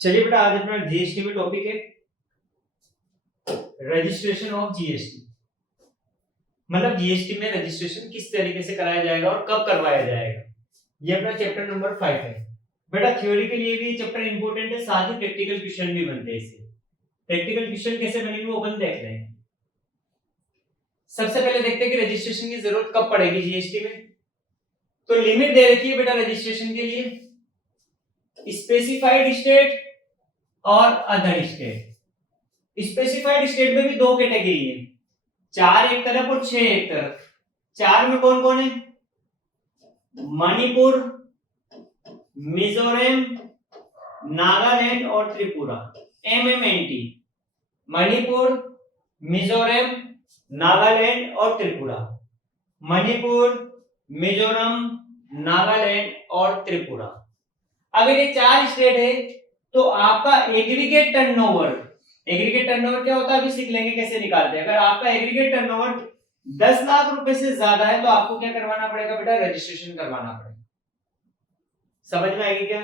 चलिए बेटा, आज अपना जीएसटी में टॉपिक है रजिस्ट्रेशन ऑफ जीएसटी। मतलब जीएसटी में रजिस्ट्रेशन किस तरीके से कराया जाएगा और कब करवाया जाएगा, ये अपना चैप्टर नंबर 5 है। बेटा थ्योरी के लिए भी चैप्टर इंपॉर्टेंट है, साथ ही प्रैक्टिकल क्वेश्चन भी बनते हैं इससे। प्रैक्टिकल क्वेश्चन कैसे बनेंगे वो अपन देख रहे हैं। सबसे पहले देखते हैं कि रजिस्ट्रेशन की जरूरत कब पड़ेगी जीएसटी में। तो लिमिट दे रखी है बेटा रजिस्ट्रेशन के लिए, स्पेसिफाइड स्टेट और अदर स्टेट। स्पेसिफाइड स्टेट में भी दो कैटेगरी है, 4 एक तरफ और 6 एक तरफ। 4 में कौन कौन है? मणिपुर, मिजोरम, नागालैंड और त्रिपुरा। MMNT, मणिपुर, मिजोरम, नागालैंड और त्रिपुरा। मणिपुर, मिजोरम, नागालैंड और त्रिपुरा। अगर ये 4 स्टेट है तो आपका एग्रीगेट टर्नओवर क्या होता है अभी सीख लेंगे कैसे निकालते हैं। अगर आपका एग्रीगेट टर्नओवर 10 लाख रुपए से ज्यादा है तो आपको क्या करवाना पड़ेगा बेटा? रजिस्ट्रेशन करवाना पड़ेगा। समझ में आएगी क्या?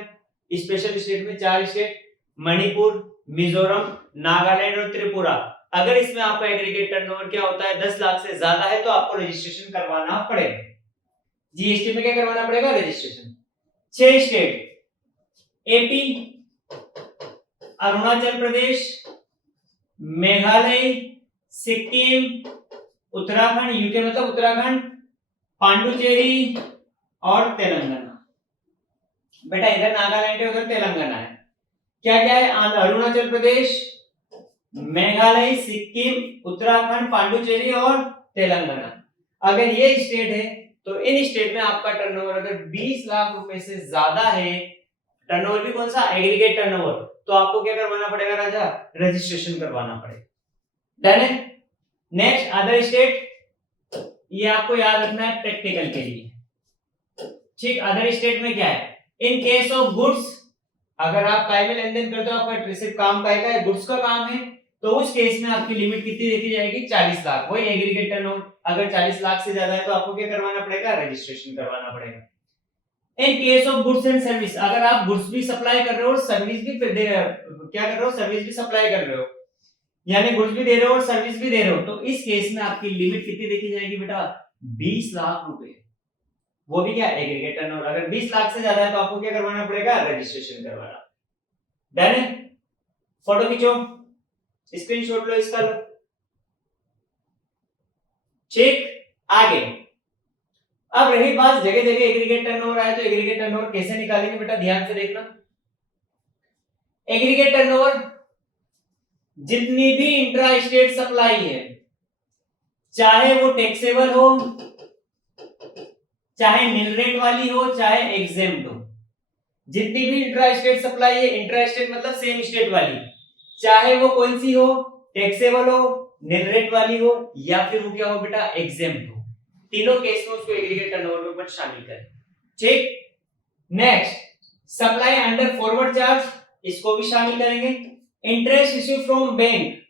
स्पेशल स्टेट में 4 स्टेट मणिपुर, मिजोरम, नागालैंड और त्रिपुरा। अगर इसमें आपका एग्रीगेट टर्नओवर क्या होता है 10 लाख से ज्यादा है तो आपको रजिस्ट्रेशन करवाना पड़ेगा। जीएसटी में क्या करवाना पड़ेगा? Registration. 6 state AP, Arunachal Pradesh, Meghalaya, Sikkim, Uttarakhand, UK मतलब उत्तराखंड, पांडुचेरी और तेलंगाना। बेटा इधर नागालैंड है उधर तेलंगाना है। क्या क्या है? अरुणाचल प्रदेश, मेघालय, सिक्किम, उत्तराखंड, पांडुचेरी और तेलंगाना। अगर ये स्टेट है तो इन स्टेट में आपका टर्नओवर अगर 20 लाख रुपए से ज्यादा है, टर्नओवर भी कौन सा? एग्रीगेट टर्नओवर, तो आपको क्या करवाना पड़ेगा राजा? रजिस्ट्रेशन करवाना पड़ेगा। डन है। नेक्स्ट अदर स्टेट, ये आपको याद रखना है प्रैक्टिकल के लिए। ठीक, अदर स्टेट में क्या है? इन केस ऑफ गुड्स, अगर आप काय में लेन देन करते हो, आपका सिर्फ काम काय का है, गुड्स का काम है, तो उस केस में आपकी लिमिट कितनी देखी जाएगी? 40 लाख। वही एग्रीगेट टर्नओवर। अगर 40 लाख से ज्यादा है तो आपको क्या करवाना पड़ेगा? रजिस्ट्रेशन करवाना पड़ेगा। In case of goods and service, अगर आप गुड्स भी सप्लाई कर रहे हो और सर्विस भी क्या कर रहे हो? सर्विस भी सप्लाई कर रहे हो, यानी गुड्स भी दे रहे हो और सर्विस भी दे रहे हो, तो इस केस में आपकी लिमिट कितनी देखी जाएगी बेटा? 20 लाख रुपए। वो भी क्या? Aggregate turnover. अगर 20 लाख से ज्यादा है तो आपको क्या करवाना पड़ेगा? रजिस्ट्रेशन करवाना। डन है। फोटो खींचो, स्क्रीनशॉट लो इसका लो। ठीक, आगे अब रही बात जगह जगह एग्रीगेट टर्नओवर आए तो एग्रीगेट टर्नओवर कैसे निकालेंगे बेटा? ध्यान से देखना। एग्रीगेट टर्नओवर जितनी भी इंट्रा स्टेट सप्लाई है, चाहे वो टैक्सेबल हो, चाहे नील रेट वाली हो, चाहे एग्जेम्प्ट हो, जितनी भी इंट्रा स्टेट सप्लाई है, इंट्रा स्टेट मतलब सेम स्टेट वाली, चाहे वो कौन सी हो, टैक्सेबल हो, नील रेट वाली हो, या फिर वो क्या हो बेटा? एग्जेम्प्ट हो, तीनों केस में उसको एग्रीगेट टर्नओवर में अपन शामिल करें। ठीक, next supply under forward charge, इसको भी शामिल करेंगे। Interest receive from bank,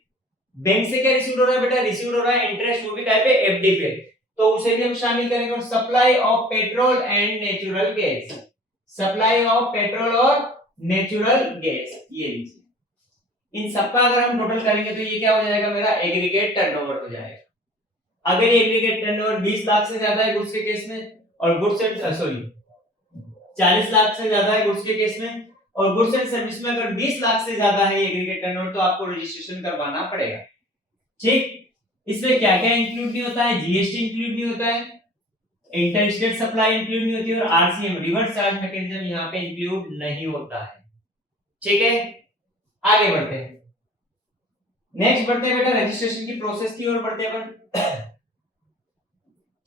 bank से क्या रिसीव हो रहा है बेटा? रिसीव हो रहा है इंटरेस्ट, वो भी टाइप है एफडी पे, तो उसे भी हम शामिल करेंगे। और supply of petrol and natural gas, supply of petrol और नेचुरल गैस, ये लीजिए। इन सबका अगर हम टोटल करेंगे तो ये क्या हो जाएगा मेरा? एग्रीगेट टर्नओवर हो जाएगा। अगर ये एग्रीगेट टर्नओवर 20 लाख से ज्यादा है गुड्स के केस में, और गुड्स एंड 40 लाख से ज्यादा है गुड्स के केस में, और गुड्स एंड सर्विस में अगर 20 लाख से ज्यादा है एग्रीगेट टर्नओवर, तो आपको रजिस्ट्रेशन करवाना पड़ेगा। ठीक, इसमें क्या क्या इंक्लूड नहीं होता है? जीएसटी इंक्लूड नहीं होता है, इंटर स्टेट सप्लाई इंक्लूड नहीं होती है, और आरसीएम रिवर्स चार्ज मैकेनिज्म यहाँ पे इंक्लूड नहीं होता है। ठीक है, आगे बढ़ते हैं। नेक्स्ट बढ़ते हैं बेटा रजिस्ट्रेशन की प्रोसेस की ओर बढ़ते हैं अपन।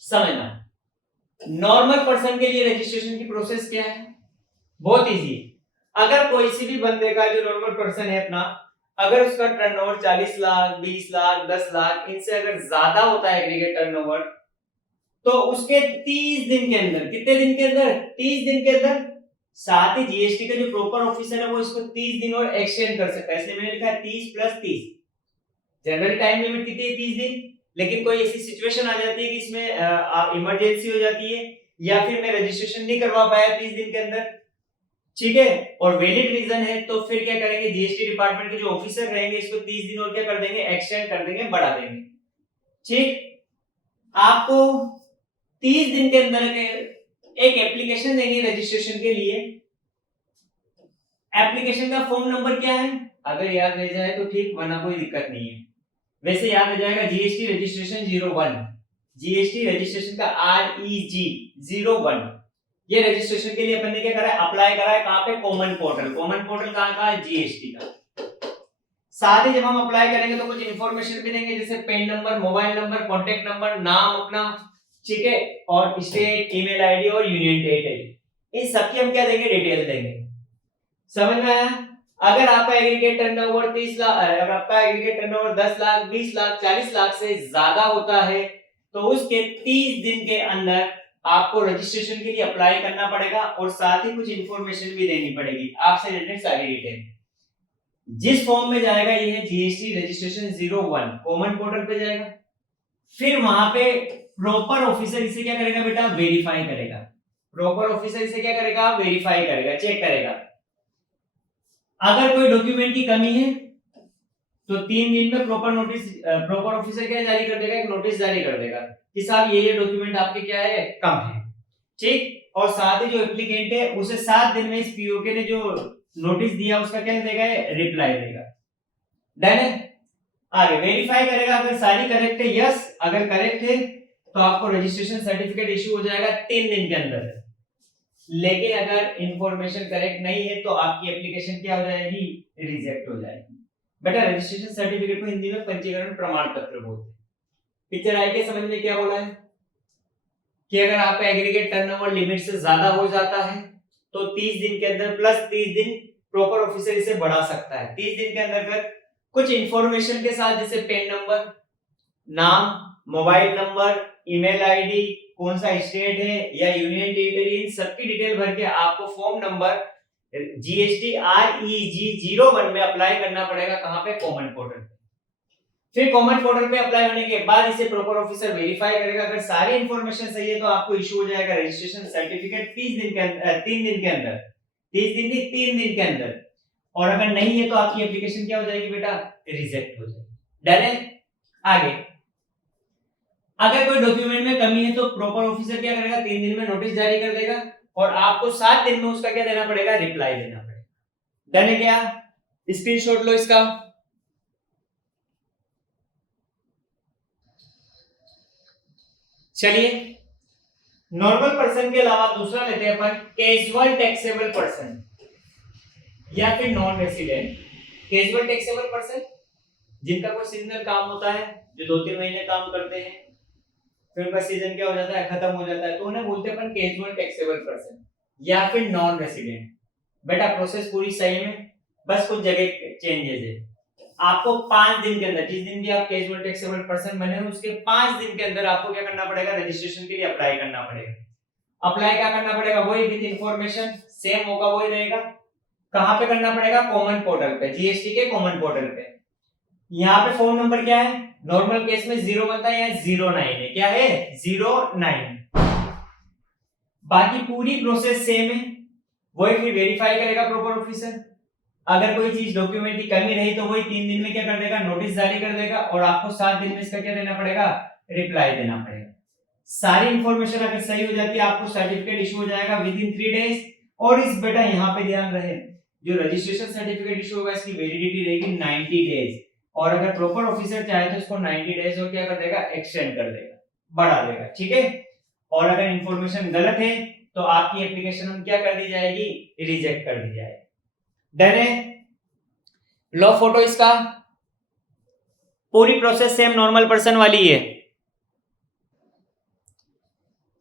समझना, नॉर्मल पर्सन के लिए रजिस्ट्रेशन की प्रोसेस क्या है? बहुत इजी। अगर कोई सी भी बंदे का जो नॉर्मल पर्सन है अपना, अगर उसका टर्नओवर 40 लाख, 20 लाख, 10 लाख, इनसे अगर ज्यादा होता है एग्रीगेट टर्नओवर, तो उसके 30 दिन के अंदर, कितने दिन के अंदर? 30 दिन के अंदर। साथ ही जीएसटी का जो प्रॉपर ऑफिसर है वो इसको 30 दिन और एक्सटेंड कर सकता है, इसलिए मैंने लिखा है 30 + 30। जनरल टाइम लिमिट कितनी है? 30 दिन। लेकिन कोई ऐसी सिचुएशन आ जाती है कि इसमें इमरजेंसी हो जाती है, या फिर मैं रजिस्ट्रेशन नहीं करवा पाया 30 दिन के अंदर, ठीक है। और वैलिड रीजन है तो फिर क्या करेंगे, जीएसटी डिपार्टमेंट के जो ऑफिसर रहेंगे इसको 30 दिन और क्या कर देंगे, एक्सटेंड कर देंगे, बढ़ा देंगे। ठीक, आपको 30 दिन के अंदर एक एप्लीकेशन देंगे रजिस्ट्रेशन के लिए। एप्लीकेशन का फॉर्म नंबर क्या है, अगर याद रह जाए तो ठीक, वरना कोई दिक्कत नहीं है। वैसे याद रह जाएगा जीएसटी रजिस्ट्रेशन 01, जीएसटी रजिस्ट्रेशन का REG 01। ये रजिस्ट्रेशन के लिए अपन ने क्या करा है, अप्लाई करा है कहां पे, कॉमन पोर्टल। कॉमन पोर्टल कहां का है, जीएसटी का। साथ ही जब हम अप्लाई करेंगे तो कुछ इंफॉर्मेशन भी देंगे, जैसे PAN number, mobile number, contact number, नाम अपना, ठीक है, और स्टेट, ईमेल आईडी और यूनियन टेरिटरी, इन सबकी हम क्या देंगे, डिटेल देंगे। समझ में आया। अगर आपका एग्रीगेट टर्नओवर 30 लाख, अगर आपका एग्रीगेट टर्नओवर 10 लाख, 20 लाख, 40 लाख से ज्यादा होता है तो उसके 30 दिन के अंदर आपको रजिस्ट्रेशन के लिए अप्लाई करना पड़ेगा और साथ ही कुछ इंफॉर्मेशन भी देनी पड़ेगी आपसे रिलेटेड सारी डिटेल। जिस फॉर्म में जाएगा ये है जीएसटी रजिस्ट्रेशन 01, कॉमन पोर्टल पे जाएगा। फिर वहां पे प्रॉपर ऑफिसर इसे क्या करेगा बेटा, वेरीफाई करेगा। प्रॉपर ऑफिसर इसे क्या करेगा, वेरीफाई करेगा, चेक करेगा। अगर कोई डॉक्यूमेंट की कमी है तो 3 दिन में प्रॉपर ऑफिसर क्या जारी कर देगा, एक नोटिस जारी कर देगा कि साहब ये डॉक्यूमेंट आपके क्या है, कम है। ठीक, और साथ ही जो एप्लीकेंट है उसे 7 दिन में इस पीओके ने जो नोटिस दिया उसका क्या देगा, रिप्लाई देगा। डन है। आगे वेरीफाई करेगा, अगर सारी करेक्ट है, यस, अगर करेक्ट है तो आपको रजिस्ट्रेशन सर्टिफिकेट इशू हो जाएगा 3 दिन के अंदर। लेकिन अगर इंफॉर्मेशन करेक्ट नहीं है तो आपकी एप्लीकेशन क्या हो जाएगी, रिजेक्ट हो जाएगी। बेटा रजिस्ट्रेशन सर्टिफिकेट को हिंदी में पंजीकरण प्रमाण पत्र बोलते हैं। पिक्चर आई के समझ में क्या बोला है कि अगर आपका एग्रीगेट टर्नओवर लिमिट से ज्यादा हो जाता है तो 30 दिन के अंदर प्लस 30 दिन प्रॉपर ऑफिसर इसे बढ़ा सकता है। 30 दिन के अंदर फिर कुछ इंफॉर्मेशन के साथ, जैसे पेन नंबर, नाम, मोबाइल नंबर, ईमेल आईडी, कौन सा स्टेट है या यूनियन टेरिटरी, इन सबकी डिटेल भर के आपको फॉर्म नंबर जीएसटी REG 01 में अप्लाई करना पड़ेगा। कहां पे, कॉमन पोर्टल पे। फिर कॉमन पोर्टल पे अप्लाई होने के बाद इसे प्रॉपर ऑफिसर वेरीफाई करेगा, अगर सारी इंफॉर्मेशन सही है तो आपको इशू हो जाएगा रजिस्ट्रेशन सर्टिफिकेट 30 दिन के अंदर, 3 दिन के अंदर, 30 दिन नहीं 3 दिन के अंदर। और अगर नहीं है तो आपकी एप्लीकेशन क्या हो जाएगी बेटा, रिजेक्ट हो जाएगी। डन है। आगे अगर कोई डॉक्यूमेंट में कमी है तो प्रॉपर ऑफिसर क्या करेगा, 3 दिन में नोटिस जारी कर देगा और आपको 7 दिन में उसका क्या देना पड़ेगा, रिप्लाई देना पड़ेगा। डन है क्या, स्क्रीनशॉट लो इसका। चलिए नॉर्मल पर्सन के अलावा दूसरा लेते हैं अपन, कैजुअल टैक्सेबल पर्सन या फिर non resident. Casual taxable person जिनका कोई सीजनल काम होता है, जो 2-3 महीने काम करते हैं फिर उनका सीजन क्या हो जाता है, खत्म हो जाता है, तो उन्हें बोलते हैं अपन कैजुअल टैक्सेबल पर्सन या फिर नॉन रेसिडेंट। बेटा प्रोसेस पूरी सही में, बस कुछ जगह चेंजेस है। आपको 5 दिन के अंदर, जिस दिन भी आप कैजुअल टैक्सेबल पर्सन बने हो उसके 5 दिन के अंदर आपको क्या करना पड़ेगा, रजिस्ट्रेशन के लिए अप्लाई करना पड़ेगा। अप्लाई क्या करना पड़ेगा, वही विद इंफॉर्मेशन सेम होगा, वही रहेगा। कहां पे करना पड़ेगा, कॉमन पोर्टल पे, जीएसटी के कॉमन पोर्टल पे। यहाँ पे फोन नंबर क्या है, नॉर्मल केस में 0 बनता है, यहाँ 09 है, क्या है 09। बाकी पूरी प्रोसेस सेम है, वही फिर वेरीफाई करेगा प्रॉपर ऑफिसर। अगर कोई चीज डॉक्यूमेंट की कमी रही तो वही 3 दिन में क्या कर देगा, नोटिस जारी कर देगा और आपको 7 दिन में इसका क्या देना पड़ेगा, रिप्लाई देना पड़ेगा। सारी इंफॉर्मेशन अगर सही हो जाती है आपको सर्टिफिकेट इशू हो जाएगा विद इन 3 डेज। और इस बेटा यहाँ पे ध्यान रहे, जो रजिस्ट्रेशन सर्टिफिकेट इशू होगा इसकी वैलिडिटी रहेगी 90 डेज और अगर प्रॉपर ऑफिसर चाहे तो इसको 90 डेज और क्या कर देगा, एक्सटेंड कर देगा, बढ़ा देगा। ठीक है। और अगर इंफॉर्मेशन गलत है तो आपकी एप्लीकेशन हम क्या कर दी जाएगी, रिजेक्ट कर दी जाएगी। डन है। लो फोटो इसका, पूरी प्रोसेस सेम नॉर्मल पर्सन वाली है।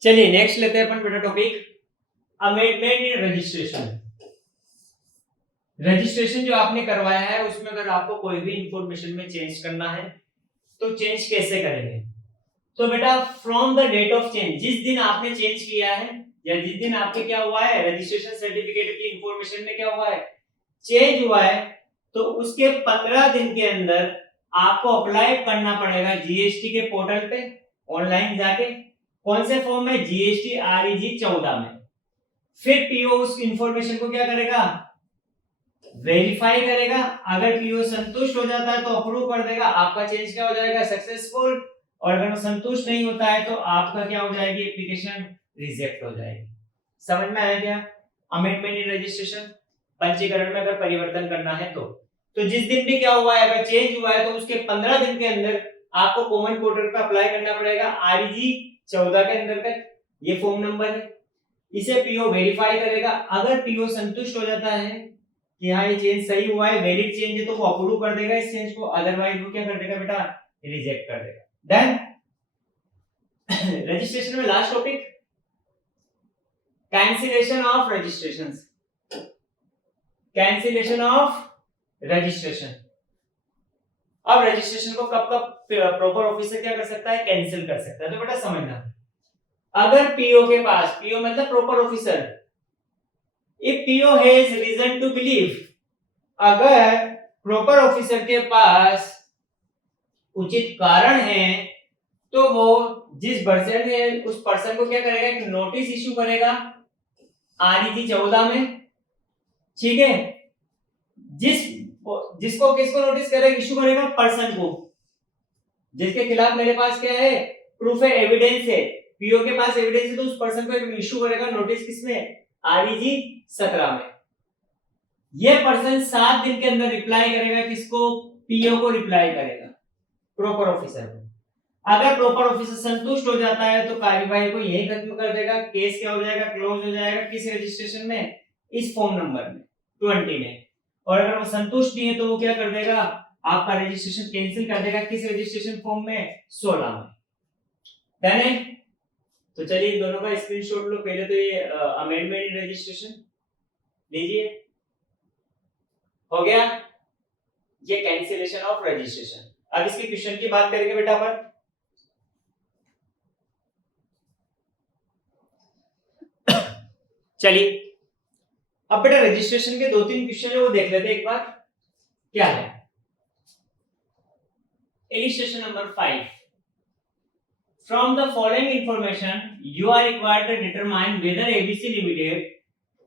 चलिए नेक्स्ट लेते हैं अपन बेटा topic, amendment in registration. Registration जो आपने करवाया है उसमें अगर आपको कोई भी इंफॉर्मेशन में चेंज करना है तो चेंज कैसे करेंगे। तो बेटा from the date of change, जिस दिन आपने चेंज किया है या जिस दिन आपके क्या हुआ है, रजिस्ट्रेशन सर्टिफिकेट की इंफॉर्मेशन में क्या हुआ है, चेंज हुआ है, तो उसके 15 दिन के अंदर आपको अप्लाई करना पड़ेगा जीएसटी के पोर्टल पे ऑनलाइन जाके। कौन से फॉर्म में, जीएसटी REG 14 में। फिर पीओ उस इंफॉर्मेशन को क्या करेगा, वेरीफाई करेगा। अगर पीओ संतुष्ट हो जाता है तो अप्रूव कर देगा, आपका चेंज क्या हो जाएगा, सक्सेसफुल। और अगर वो संतुष्ट नहीं होता है तो आपका क्या हो जाएगी, एप्लीकेशन रिजेक्ट हो जाएगी। समझ में आया क्या? अमेंडमेंट इन रजिस्ट्रेशन, पंजीकरण में अगर परिवर्तन करना है तो जिस दिन भी क्या हुआ है, अगर चेंज हुआ है तो उसके 15 दिन के अंदर आपको कॉमन पोर्टल पे अप्लाई करना पड़ेगा आरईजी 14 के अंतर्गत। ये फॉर्म नंबर है, इसे पीओ वेरीफाई करेगा। अगर पीओ संतुष्ट हो जाता है कि हाँ ये चेंज सही हुआ है, वैलिड चेंज है, तो वो अप्रूव कर देगा इस चेंज को, अदरवाइज वो क्या कर देगा बेटा, रिजेक्ट कर देगा। देन रजिस्ट्रेशन में last topic, cancellation of registrations. Cancellation of registration. अब रजिस्ट्रेशन को कब कब प्रॉपर ऑफिसर क्या कर सकता है, कैंसिल कर सकता है। तो बेटा समझना, अगर पीओ के पास, पीओ मतलब proper officer, if PO has reason to believe, अगर प्रॉपर ऑफिसर के पास उचित कारण है तो वो जिस पर्सन है उस पर्सन को क्या करेगा, एक नोटिस इशू करेगा आरईजी 14 में, ठीक है। जिसको किसको नोटिस करेगा, इशू करेगा पर्सन को जिसके खिलाफ मेरे पास क्या है, प्रूफ है, एविडेंस है। पीओ के पास एविडेंस है तो उस पर्सन को एक इशू करेगा नोटिस, किसमें, आरईजी 17 में। ये पर्सन 7 दिन के अंदर रिप्लाई करेगा, किसको, पीओ को रिप्लाई करेगा, प्रॉपर ऑफिसर को। अगर प्रॉपर ऑफिसर संतुष्ट हो जाता है तो कार्यवाही को यही खत्म कर देगा, केस क्या हो जाएगा, क्लोज हो जाएगा। किस रजिस्ट्रेशन में, इस फॉर्म नंबर में 20 में। और अगर वो संतुष्ट नहीं है तो वो क्या कर देगा, आपका रजिस्ट्रेशन कैंसिल कर देगा। किस रजिस्ट्रेशन फॉर्म में, 16 में। डन है? तो चलिए इन दोनों का स्क्रीनशॉट लो। पहले तो ये अमेंडमेंट रजिस्ट्रेशन लीजिए, हो गया ये कैंसिलेशन ऑफ रजिस्ट्रेशन। अब इसके क्वेश्चन की बात करेंगे बेटा अपन। चलिए अब बेटा रजिस्ट्रेशन के 2-3 क्वेश्चन है वो देख लेते हैं एक बार, क्या है। Illustration number 5, from the following information you are required to determine whether ABC Limited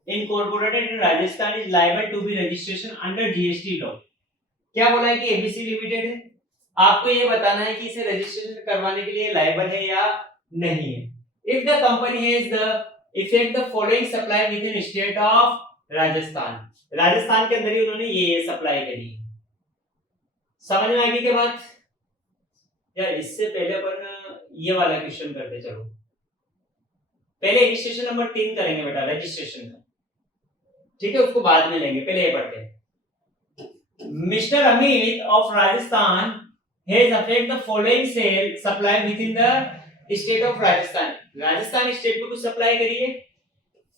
incorporated in Rajasthan is liable to be registration under GST law। क्या बोला है कि ABC लिमिटेड है, आपको ये बताना है कि इसे रजिस्ट्रेशन करवाने के लिए लायबल है या नहीं है। If the company has the effect the following supply with in state of Rajasthan, Rajasthan के अंदर ही उन्होंने ये सप्लाई करी। समझ में आ गई क्या बात? यार इससे पहले अपन ये वाला क्वेश्चन करते, चलो पहले रजिस्ट्रेशन नंबर 3 करेंगे बेटा, रजिस्ट्रेशन का, ठीक है, उसको बाद में लेंगे, पहले ये पढ़ते हैं। Mister Amit of Rajasthan has effect the following sale supply within the state of Rajasthan, Rajasthan state को कुछ सप्लाई करिए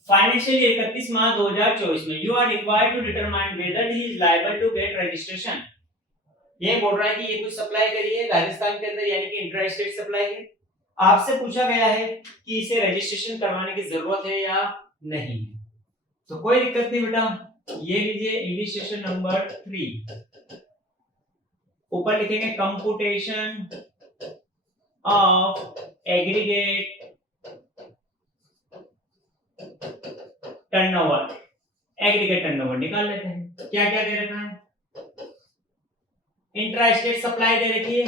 फाइनेंशियल 31 मार्च 2024 में। You are required to determine whether he is liable to get registration. ये बोल रहा है कि ये कुछ सप्लाई करी है राजस्थान के अंदर, यानी कि इंट्रा स्टेट सप्लाई है। आपसे पूछा गया है कि इसे रजिस्ट्रेशन करवाने की जरूरत है या नहीं, तो कोई दिक्कत नहीं बेटा। ये लीजिए इलिस्ट्रेशन नंबर 3, ऊपर लिखेंगे computation of aggregate turnover, aggregate turnover निकाल लेते हैं। क्या क्या दे रखा है, इंट्रा स्टेट सप्लाई दे रखी है,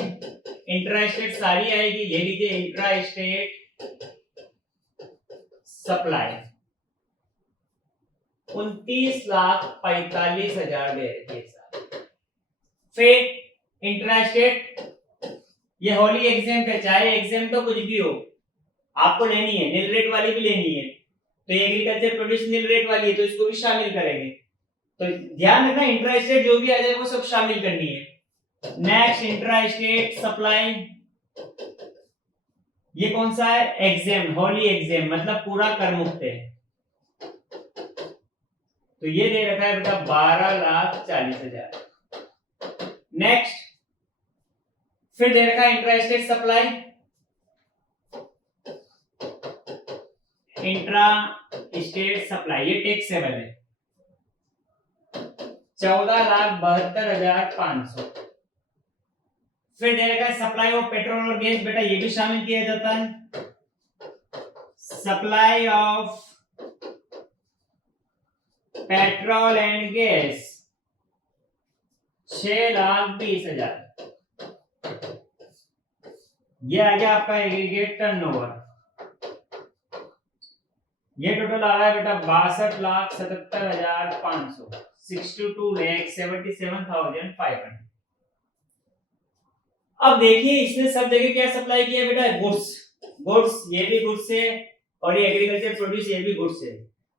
इंट्रा स्टेट सारी आएगी, ले लीजिए इंट्रा स्टेट सप्लाई 29,45,000 दे रखी है। फिर इंट्रा स्टेट ये होली एग्जाम है, चाहे एग्जाम तो कुछ भी हो आपको लेनी है, नील रेट वाली भी लेनी है, तो ये एग्रीकल्चर प्रोड्यूस नील रेट वाली है तो इसको भी शामिल करेंगे। तो ध्यान रखना इंट्रा स्टेट जो भी आ जाए वो सब शामिल करनी है। नेक्स्ट इंट्रा स्टेट सप्लाई, ये कौन सा है, एग्जाम, होली एग्जाम मतलब पूरा कर मुक्त है, तो ये दे रखा है बेटा 12,40,000। नेक्स्ट फिर दे रखा है intra state supply, intra state supply ये टैक्सेबल है 14,72,500। फिर दे रखा है सप्लाई ऑफ पेट्रोल और गैस, बेटा ये भी शामिल किया जाता है। Supply of petrol and gas 6,20,000, ये आ गया आपका एग्रीगेट टर्नओवर। ये टोटल आ रहा है बेटा 62,77,500, 62,77,500। अब देखिए इसने सब जगह क्या सप्लाई किया बेटा, गुड्स। गुड्स ये भी गुड्स है और ये एग्रीकल्चर प्रोड्यूस ये भी गुड्स है।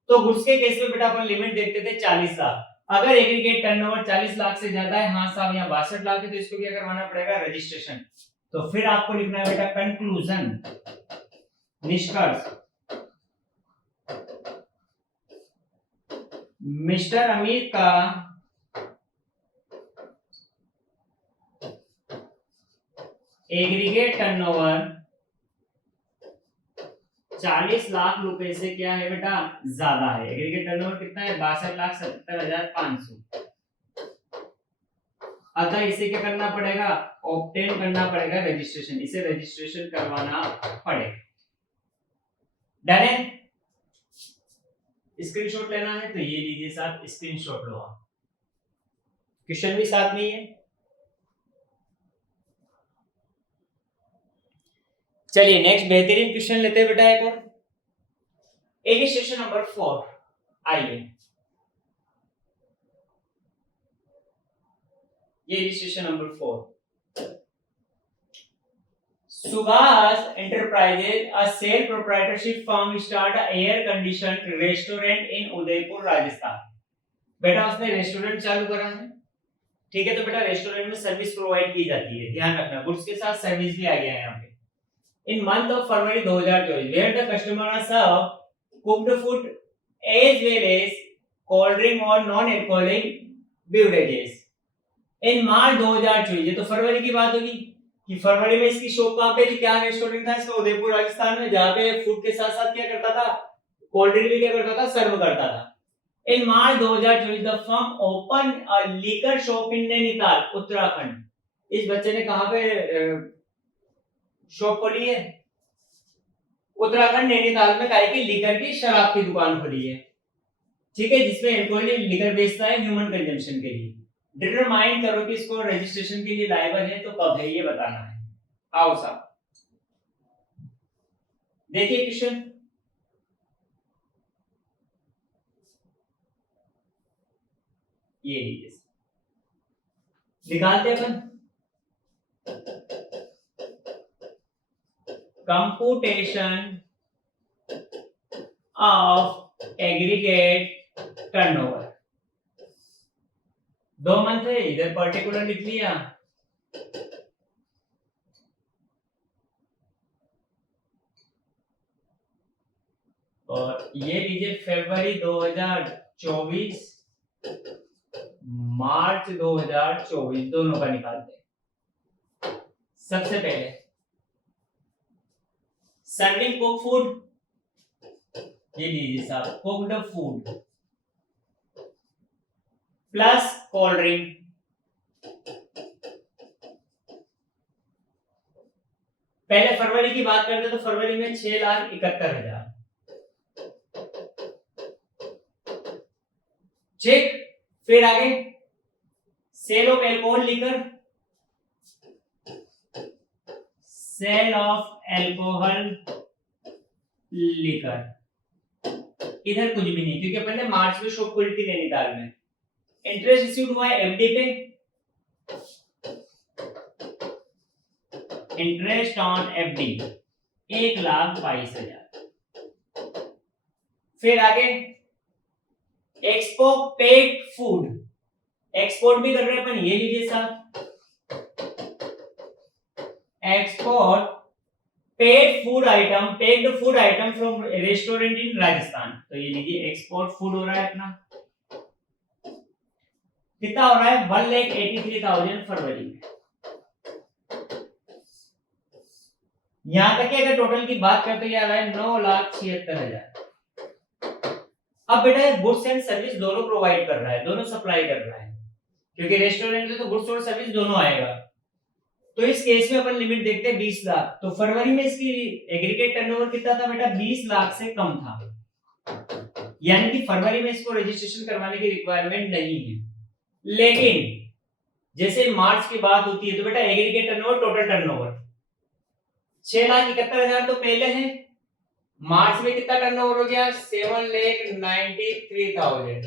तो गुड्स के केस में बेटा अपन लिमिट देखते थे 40 लाख। अगर एग्रीगेट टर्नओवर 40 लाख से ज्यादा है, हाँ साहब यहाँ 62 लाख है, तो इसको क्या करवाना पड़ेगा, रजिस्ट्रेशन। तो फिर आपको लिखना है बेटा कंक्लूजन, निष्कर्ष। मिस्टर अमित का एग्रीगेट टर्नओवर 40 लाख रुपए से क्या है बेटा, ज्यादा है। एग्रीगेट टर्नओवर कितना है, 62,77,500। अतः इसे क्या करना पड़ेगा, ऑब्टेन करना पड़ेगा रजिस्ट्रेशन, इसे रजिस्ट्रेशन करवाना पड़ेगा। डन है। स्क्रीनशॉट लेना है तो ये लीजिए साहब, स्क्रीनशॉट लो आप। क्वेश्चन भी साथ में ही है। चलिए नेक्स्ट बेहतरीन क्वेश्चन लेते हैं बेटा एक और। इलस्ट्रेशन नंबर 4 आइए, ये illustration number 4। Subhas Enterprises, a sole proprietorship firm, start a air conditioned restaurant in Udaipur, Rajasthan। बेटा उसने रेस्टोरेंट चालू करा है, ठीक है। तो बेटा रेस्टोरेंट में सर्विस प्रोवाइड की जाती है, ध्यान रखना गुड्स के साथ सर्विस भी आ गया है यहाँ पे। इन month of February 2024, where the customer serve cooked food as well as cold drink or non-alcoholic beverages। इन मार्च 2024, ये तो फरवरी की बात होगी कि फरवरी में इसकी शॉप कहां पे थी, क्या रेस्टोरेंट था इसका, उदयपुर राजस्थान में, जहां पे फूड के साथ साथ क्या करता था, कोल्ड ड्रिंक भी क्या करता था, सर्व करता था। इन मार्च 2024 the firm open a liquor shop in Nainital, Uttarakhand. इस बच्चे ने कहां पे शॉप खोली है, उत्तराखंड नैनीताल में काय की लिकर की, शराब की दुकान खोली है, ठीक है, जिसमें एल्कोहलिक लिकर बेचता है ह्यूमन कंजम्पशन के लिए। डिटरमाइन करो कि इसको रजिस्ट्रेशन के लिए लायबल है तो कब है, ये बताना है। आओ साहब देखिए क्वेश्चन। ये लीजिए निकालते अपन। Computation of aggregate turnover, 2 month है, इधर पर्टिकुलर लिख लिया। और ये लीजिए फरवरी 2024, मार्च 2024, दोनों का निकालते हैं। सबसे पहले सर्विंग कुक फूड, ये लीजिए साहब, cooked food plus cold drink. पहले फरवरी की बात करते तो फरवरी में 6,71,000, ठीक। फिर आगे sale of alcohol liquor, sale of alcohol liquor, इधर कुछ भी नहीं क्योंकि अपन ने मार्च में शॉप खोली थी नैनीताल में। इंटरेस्ट रिसीव्ड हुआ है एफडी पे, इंटरेस्ट ऑन एफडी 1,22,000। फिर आगे एक्सपो पेड फूड, एक्सपोर्ट भी कर रहे हैं अपन, ये लीजिए साहब, export paid food item, paid food item from restaurant in Rajasthan. तो ये लीजिए एक्सपोर्ट फूड हो रहा है अपना, कितना हो रहा है, 1,83,000 फरवरी में। यहां तक कि अगर टोटल की बात करते हैं, आ रहा है 9,76,000। अब बेटा गुड्स एंड सर्विस दोनों प्रोवाइड कर रहा है, दोनों सप्लाई कर रहा है, क्योंकि रेस्टोरेंट में तो गुड्स और सर्विस दोनों आएगा। तो इस केस में अपन लिमिट देखते हैं 20 लाख। तो फरवरी में इसकी एग्रीगेट टर्नओवर कितना था बेटा, 20 लाख से कम था। यानी कि फरवरी में इसको रजिस्ट्रेशन करवाने की रिक्वायरमेंट नहीं है। लेकिन जैसे मार्च की बात होती है तो बेटा एग्रीगेट टर्नओवर, टोटल टर्नओवर 6,71,000 तो पहले है। मार्च में कितना टर्नओवर हो गया? 7,93,000।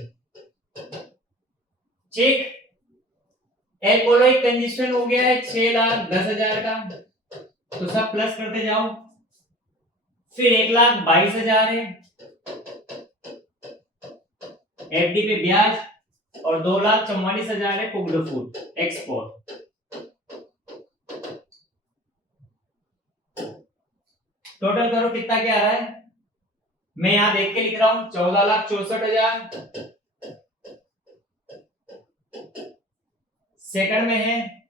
ठीक, एक बोलो एक कंजेशन हो गया है 6,10,000 का, तो सब प्लस करते जाओ। फिर 1,22,000 है एफडी पे ब्याज, और 2,44,000 है कुक्ड फूड एक्सपोर्ट। टोटल करो कितना क्या आ रहा है, मैं यहां देख के लिख रहा हूं 14,64,000। सेकंड में है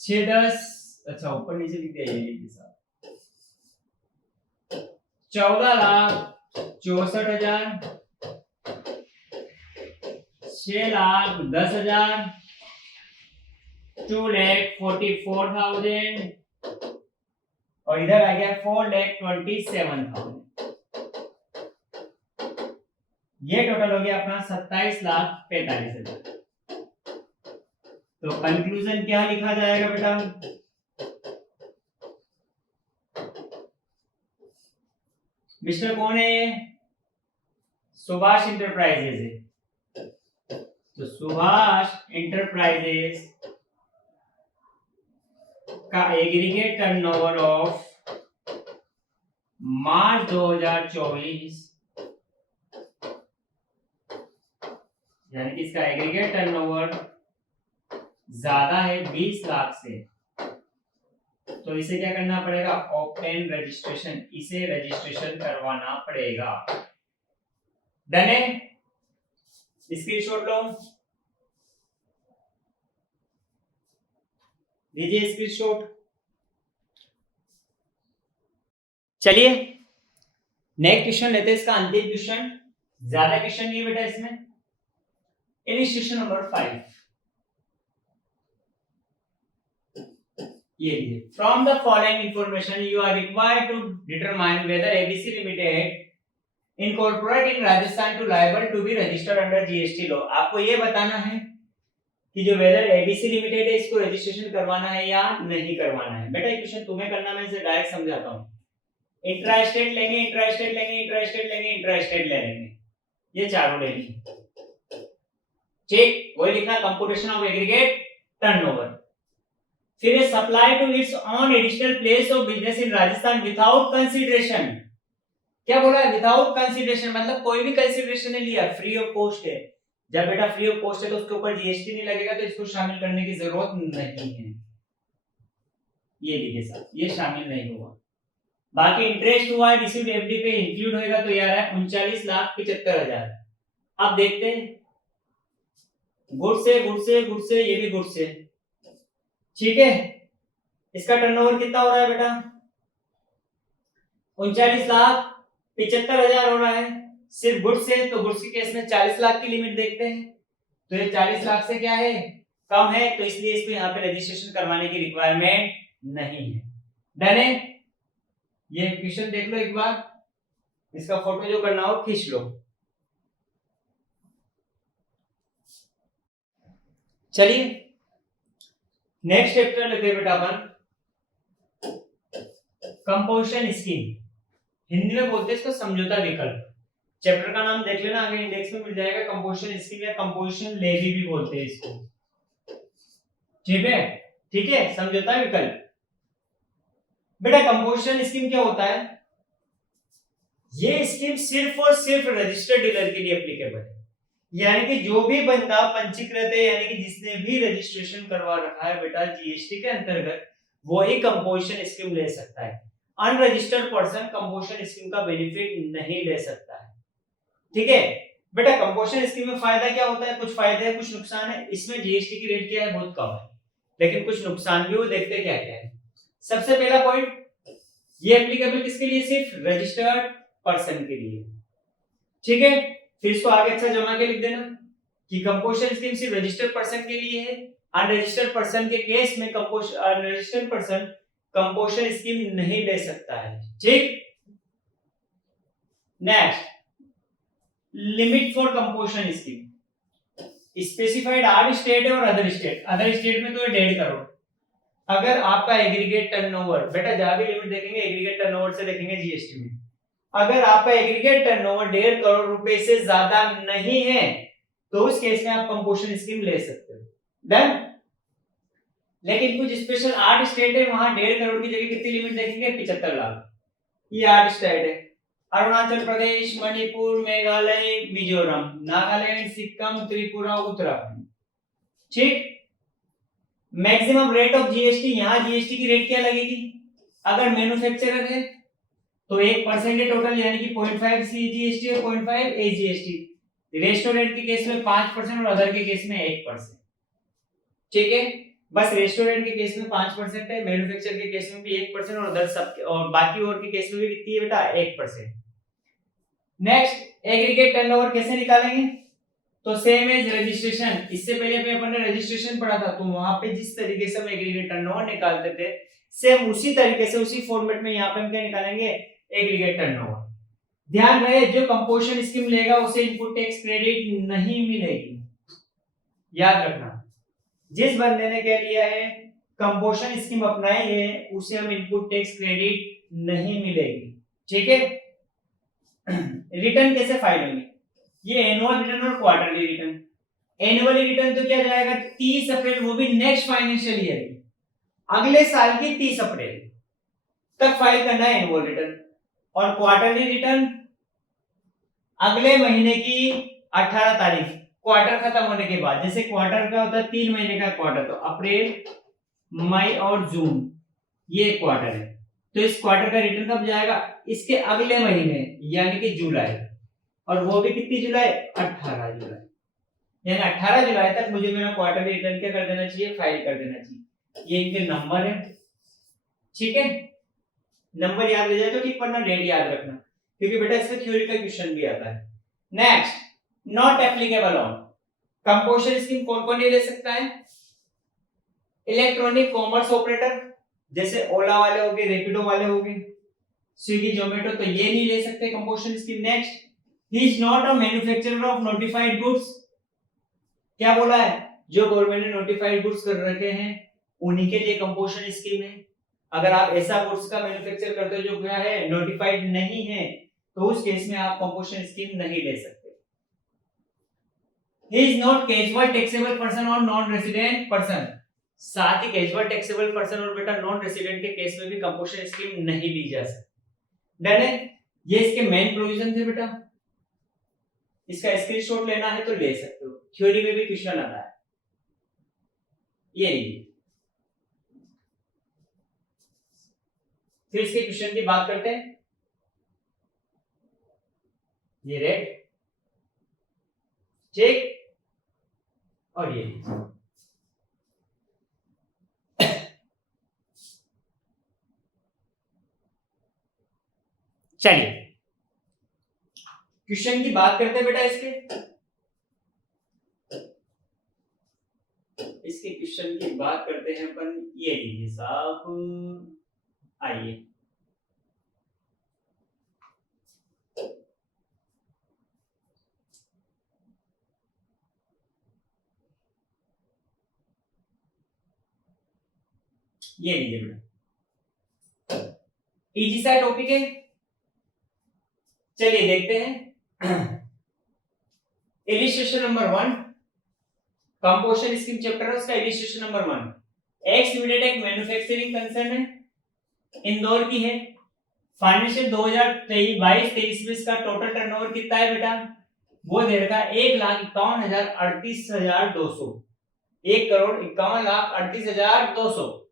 610, अच्छा ऊपर नीचे लिख दिया ये के साथ 14,64,000, 6,10,000, 2,44,000 और इधर आ गया 4,27,000। ये टोटल हो गया अपना 27,45,000। तो कंक्लूजन क्या लिखा जाएगा बेटा? मिस्टर कौन है? सुभाष इंटरप्राइजेज है। तो सुभाष इंटरप्राइजेज का एग्रीगेट टर्नओवर ऑफ मार्च 2024, यानी कि इसका एग्रीगेट टर्नओवर ज्यादा है 20 लाख से, तो इसे क्या करना पड़ेगा? ऑब्टेन रजिस्ट्रेशन, इसे रजिस्ट्रेशन करवाना पड़ेगा। डन है? स्क्रीनशॉट लो, लीजिए स्क्रीनशॉट। चलिए नेक्स्ट क्वेश्चन लेते हैं, इसका अंतिम क्वेश्चन, ज्यादा क्वेश्चन नहीं है बेटा इसमें। इलस्ट्रेशन नंबर 5, ये लीजिए। From the following information you are required to determine whether ABC limited incorporate in Rajasthan to liable to be registered under GST law. आपको ये बताना है कि जो वेदर एबीसी लिमिटेड है इसको रजिस्ट्रेशन करवाना है या नहीं करवाना है। बेटा ये क्वेश्चन तुम्हें करना, मैं इसे डायरेक्ट समझाता हूं। इंट्रा स्टेट लेंगे, इंट्रा स्टेट लेंगे, इंट्रा स्टेट लेंगे, इंट्रा स्टेट ले लेंगे, ये चारों ले लेंगे। ठीक, वही लिखना कंप्यूटेशन ऑफ एग्रीगेट टर्नओवर। फिर ये supply to its own additional place of business in Rajasthan without consideration. क्या बोला है? विदाउट कंसीडरेशन, मतलब कोई भी कंसीडरेशन नहीं लिया, फ्री ऑफ कॉस्ट है। जब बेटा फ्री ऑफ कॉस्ट है तो उसके ऊपर जीएसटी नहीं लगेगा, तो इसको शामिल करने की जरूरत नहीं है। ये देखिए साहब, ये शामिल नहीं होगा। बाकी इंटरेस्ट हुआ है रिसीव्ड एफडी पे इंक्लूड होएगा, तो यार है 39,75,000। अब देखते हैं, गुड्स से गुड्स से गुड्स से, ये भी गुड्स से, ठीक है। इसका टर्नओवर कितना हो रहा है बेटा? 39,75,000 हो रहा है सिर्फ गुड्स से। तो गुड्स के केस में 40 लाख की लिमिट देखते हैं, तो ये 40 लाख से क्या है? कम है, तो इसलिए इसको यहाँ पे रजिस्ट्रेशन करवाने की रिक्वायरमेंट नहीं है। डन है? ये क्वेश्चन देख लो एक बार, इसका फोटो जो करना हो खींच लो। चलिए नेक्स्ट चैप्टर लेते हैं बेटा अपन, कंपोजिशन स्कीम, हिंदी में बोलते हैं इसको समझौता विकल्प। चैप्टर का नाम देख लेना, आगे इंडेक्स में मिल जाएगा। कंपोजिशन स्कीम या कंपोजिशन लेवी भी बोलते हैं इसको, ठीक है? ठीक है, समझौता विकल्प। बेटा कंपोजिशन स्कीम क्या होता है? ये स्कीम सिर्फ और सिर्फ रजिस्टर्ड डीलर के लिए एप्लीकेबल है, यानी कि जो भी बंदा पंजीकृत है, यानी कि जिसने भी रजिस्ट्रेशन करवा रखा है बेटा जीएसटी के अंतर्गत, वो ही कंपोजिशन स्कीम ले सकता है। अनरजिस्टर्ड पर्सन कंपोजिशन स्कीम का बेनिफिट नहीं ले सकता है, ठीक है बेटा। कंपोजिशन स्कीम में फायदा क्या होता है? कुछ फायदे हैं, कुछ नुकसान है। इसमें जीएसटी की रेट क्या है? बहुत कम है, लेकिन कुछ नुकसान भी, वो देखते क्या क्या है। सबसे पहला पॉइंट, ये एप्लीकेबल किसके लिए? सिर्फ रजिस्टर्ड पर्सन के लिए, ठीक है। फिर इसको आगे अच्छा जमा के लिख देना कि कंपोजिशन स्कीम सिर्फ रजिस्टर्ड पर्सन के लिए है। अनरजिस्टर्ड पर्सन के केस में अनरजिस्टर्ड पर्सन कंपोजिशन स्कीम नहीं ले सकता है, ठीक। Next, limit for composition scheme, specified 8 state है और अदर स्टेट में तो 1.5 करोड़। अगर आपका एग्रीगेट टर्नओवर, बेटा जहां भी लिमिट देखेंगे एग्रीगेट टर्नओवर से देखेंगे जीएसटी में, अगर आपका एग्रीगेट टर्नओवर 1.5 करोड़ रुपए से ज्यादा नहीं है तो उस केस में आप कंपोजिशन स्कीम ले सकते हो। डन। लेकिन कुछ स्पेशल 8 स्टेट है, वहां 1.5 करोड़ की जगह कितनी लिमिट देखेंगे? 75 लाख। ये 8 स्टेट है, अरुणाचल प्रदेश, मणिपुर, मेघालय, मिजोरम, नागालैंड, सिक्किम, त्रिपुरा, उत्तराखंड। ठीक। मैक्सिमम रेट ऑफ जीएसटी, यहां जीएसटी की रेट क्या लगेगी? अगर मैन्युफैक्चरर है तो 1% है टोटल, यानी कि 0.5 जीएसटी और 0.5 एजीएसटी। रेस्टोरेंट के केस में 5% और अदर के केस में 1%। ठीक है, बस रेस्टोरेंट के केस में 5% है, मैन्युफैक्चर के केस में भी 1% और अदर सब और बाकी और के केस में भी कितनी है बेटा? 1%। नेक्स्ट, एग्रीगेट टर्नओवर कैसे निकालेंगे? तो सेम एज रजिस्ट्रेशन, इससे पहले भी अपन ने रजिस्ट्रेशन पढ़ा था, तो वहां पे जिस तरीके से हम एग्रीगेट टर्नओवर निकालते थे सेम उसी तरीके से उसी फॉर्मेट में यहाँ पे हम क्या निकालेंगे? Aggregate turnover. ध्यान रहे, जो कंपोजिशन स्कीम लेगा उसे इनपुट टैक्स क्रेडिट नहीं मिलेगी, याद रखना। जिस बंदे ने क्या लिया है, कंपोजिशन स्कीम अपनाई है, उसे हम इनपुट टैक्स क्रेडिट नहीं मिलेगी। ठीक है। रिटर्न कैसे फाइल होंगे? ये एनुअल रिटर्न और क्वार्टरली रिटर्न। एनुअली रिटर्न तो क्या जाएगा? 30 अप्रैल, वो भी नेक्स्ट फाइनेंशियल ईयर, अगले साल की 30 अप्रैल तक फाइल करना है एनुअल रिटर्न। और क्वार्टरली रिटर्न अगले महीने की 18 तारीख, क्वार्टर खत्म होने के बाद। जैसे क्वार्टर का होता है 3 महीने का क्वार्टर, तो अप्रैल, मई और जून ये क्वार्टर है, तो इस क्वार्टर का रिटर्न कब जाएगा? इसके अगले महीने यानी कि जुलाई, और वो भी कितनी जुलाई? 18 जुलाई। यानी 18 जुलाई तक मुझे मेरा क्वार्टरली रिटर्न क्या कर देना चाहिए? फाइल कर देना चाहिए। ये इनके नंबर है। ठीक है, नंबर याद रह जाए तो ठीक, वरना डेट याद रखना, क्योंकि बेटा इसमें थ्योरी का क्वेश्चन भी आता है। Next, not applicable on composition scheme कौन कौन नहीं ले सकता है? इलेक्ट्रॉनिक कॉमर्स ऑपरेटर, जैसे ओला वाले हो गए, रैपिडो वाले हो गए, स्विगी, जोमेटो, तो ये नहीं ले सकते composition scheme. Next, he is not a manufacturer of notified goods. क्या बोला है? जो गवर्नमेंट ने नोटिफाइड गुड्स कर रखे हैं उन्हीं के लिए कंपोजिशन स्कीम है। अगर आप ऐसा गुड्स का मैन्युफैक्चर करते हो जो क्या है, नोटिफाइड नहीं है, तो उस केस में आप कंपोजिशन स्कीम नहीं ले सकते। He is not casual taxable person और नॉन रेसिडेंट पर्सन। साथ ही कैजुअल टैक्सेबल पर्सन और बेटा नॉन रेसिडेंट के केस में भी कंपोजिशन स्कीम नहीं ली जा सकती। डन है, ये इसके मेन प्रोविजन थे बेटा। इसका स्क्रीनशॉट लेना है तो ले सकते हो, थ्योरी में भी क्वेश्चन आता है। ये लीजिए, फिर इसके क्वेश्चन की बात करते हैं। ये रेड, ठीक, और ये चलिए क्वेश्चन की बात करते हैं बेटा। इसके क्वेश्चन की बात करते हैं अपन। ये लीजिए साहब, आइए, ये लीजिए बेटा, इजी सा टॉपिक है। चलिए देखते हैं। Illustration number 1, composition scheme chapter है, उसका इलिस्ट्रेशन नंबर 1। एक्स लिमिटेड एक मैन्युफैक्चरिंग कंसर्न है, इंदौर की है। फाइनेंशियल 2022-23 में इसका टोटल टर्नओवर कितना है बेटा? वो दे रखा है 1,51,38,200, 1,51,38,200।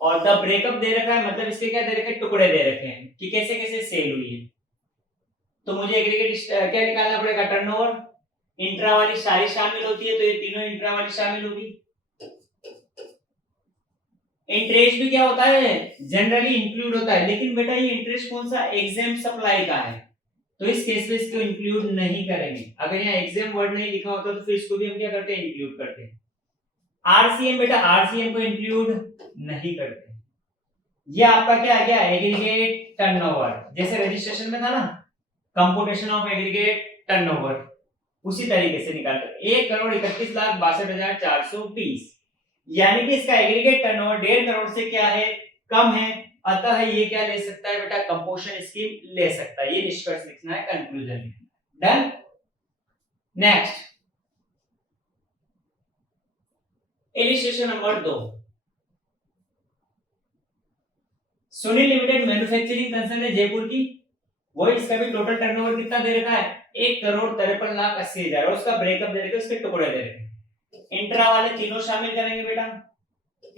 और द ब्रेकअप दे रखा है, मतलब इसके क्या दे रखे हैं? टुकड़े दे रखे हैं कि कैसे कैसे सेल हुई है। तो मुझे एग्रीगेट क्या निकालना पड़ेगा? टर्नओवर। इंट्रा वाली सारी शामिल होती है, तो ये तीनों इंट्रा वाली शामिल होगी। इंटरेस्ट भी क्या होता है? जनरली इंक्लूड होता है, लेकिन बेटा ये इंटरेस्ट कौन सा? एग्जेम्प्ट सप्लाई का है, तो इस केस में इसको इंक्लूड नहीं करेंगे। अगर यहाँ एग्जेम्प्ट वर्ड नहीं लिखा होता तो फिर इसको भी हम क्या करते हैं? इंक्लूड करते हैं। आरसीएम बेटा, आरसीएम को इंक्लूड नहीं करते। ये आपका क्या आ गया? Aggregate turnover. जैसे रजिस्ट्रेशन में था ना, कंप्यूटेशन ऑफ एग्रीगेट टर्नओवर उसी तरीके से निकालते हैं 1,31,62,420 यानी कि इसका एग्रीगेट टर्नओवर 1.5 करोड़ से क्या है कम है, अतः ये क्या ले सकता है बेटा कंपोजिशन स्कीम ले सकता है। ये निष्कर्ष लिखना है, कंक्लूजन लिखना है। Done. Next illustration number 2। Sunil limited manufacturing concern है जयपुर की, वो इसका भी टोटल टर्नओवर कितना दे रखा है 1,53,80,000 और उसका ब्रेकअप दे रखे उसके टुकड़े दे रखे। इंट्रा वाले तीनों शामिल करेंगे बेटा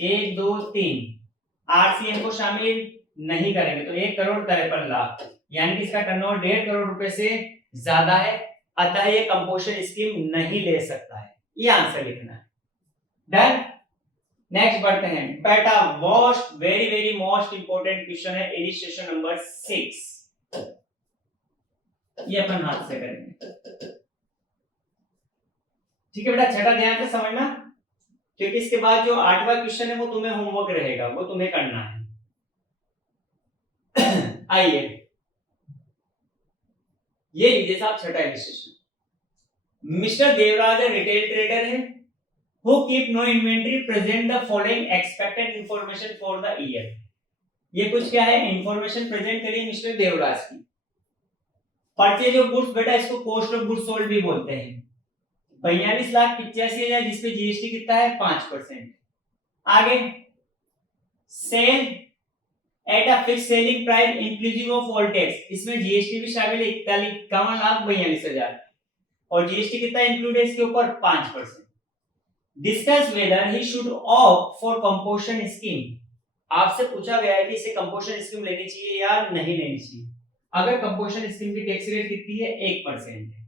1 2 3, आरसीएम को शामिल नहीं करेंगे तो 1,53,00,000 यानी कि इसका टर्नओवर 1.5 करोड़ रुपए से ज्यादा है, अतः ये कंपोजिशन स्कीम नहीं ले सकता है। ये आंसर लिखना है। डन। नेक्स्ट बढ़ते हैं बेटा, most very very most important question है इलिस्ट्रेशन नंबर 6। ये अपन हाथ से करेंगे, ठीक है बेटा। छठा ध्यान से समझना क्योंकि इसके बाद जो 8वां क्वेश्चन है वो तुम्हें होमवर्क रहेगा, वो तुम्हें करना है। आइए ये लीजिए साहब छठा illustration. Mister Devraj retail trader है who keep no inventory present the following expected information for the year। ये कुछ क्या है इंफॉर्मेशन प्रेजेंट करिए मिस्टर देवराज की। परचेज ऑफ गुड्स बेटा इसको कॉस्ट ऑफ गुड्स सोल्ड भी बोलते हैं। 42,85,000 जिसपे जीएसटी कितना है 5%। आगे sale at a fix selling price inclusive of all tax, इसमें जीएसटी भी शामिल है 51,42,000 और जीएसटी कितना इंक्लूड है इसके ऊपर 5%। Discuss whether he should opt for composition scheme, आपसे पूछा गया है कि इसे कंपोजिशन स्कीम लेनी चाहिए या नहीं लेनी चाहिए। अगर कंपोजिशन स्कीम की टैक्स रेट कितनी है 1% है,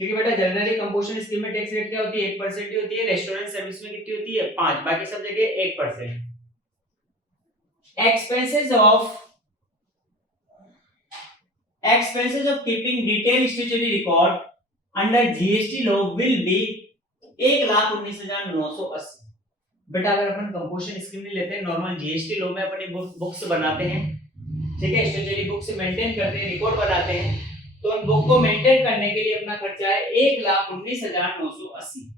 क्योंकि बेटा जनरली कंपोजिशन स्कीम में टैक्स रेट क्या होती है 1% ही होती है। रेस्टोरेंट सर्विस में कितनी होती है 5, बाकी सब जगह 1%। Expenses of keeping detail statutory record under GST law will be 1,19,980। बेटा अगर अपन कंपोजिशन स्कीम नहीं लेते हैं, नॉर्मल जीएसटी लॉ में अपनी बुक्स बनाते हैं, ठीक है, स्टैट्यूटरी बुक्स मेंटेन करते हैं, रिकॉर्ड बनाते हैं, तो उन बुक को मेंटेन करने के लिए अपना खर्चा है 1,19,980।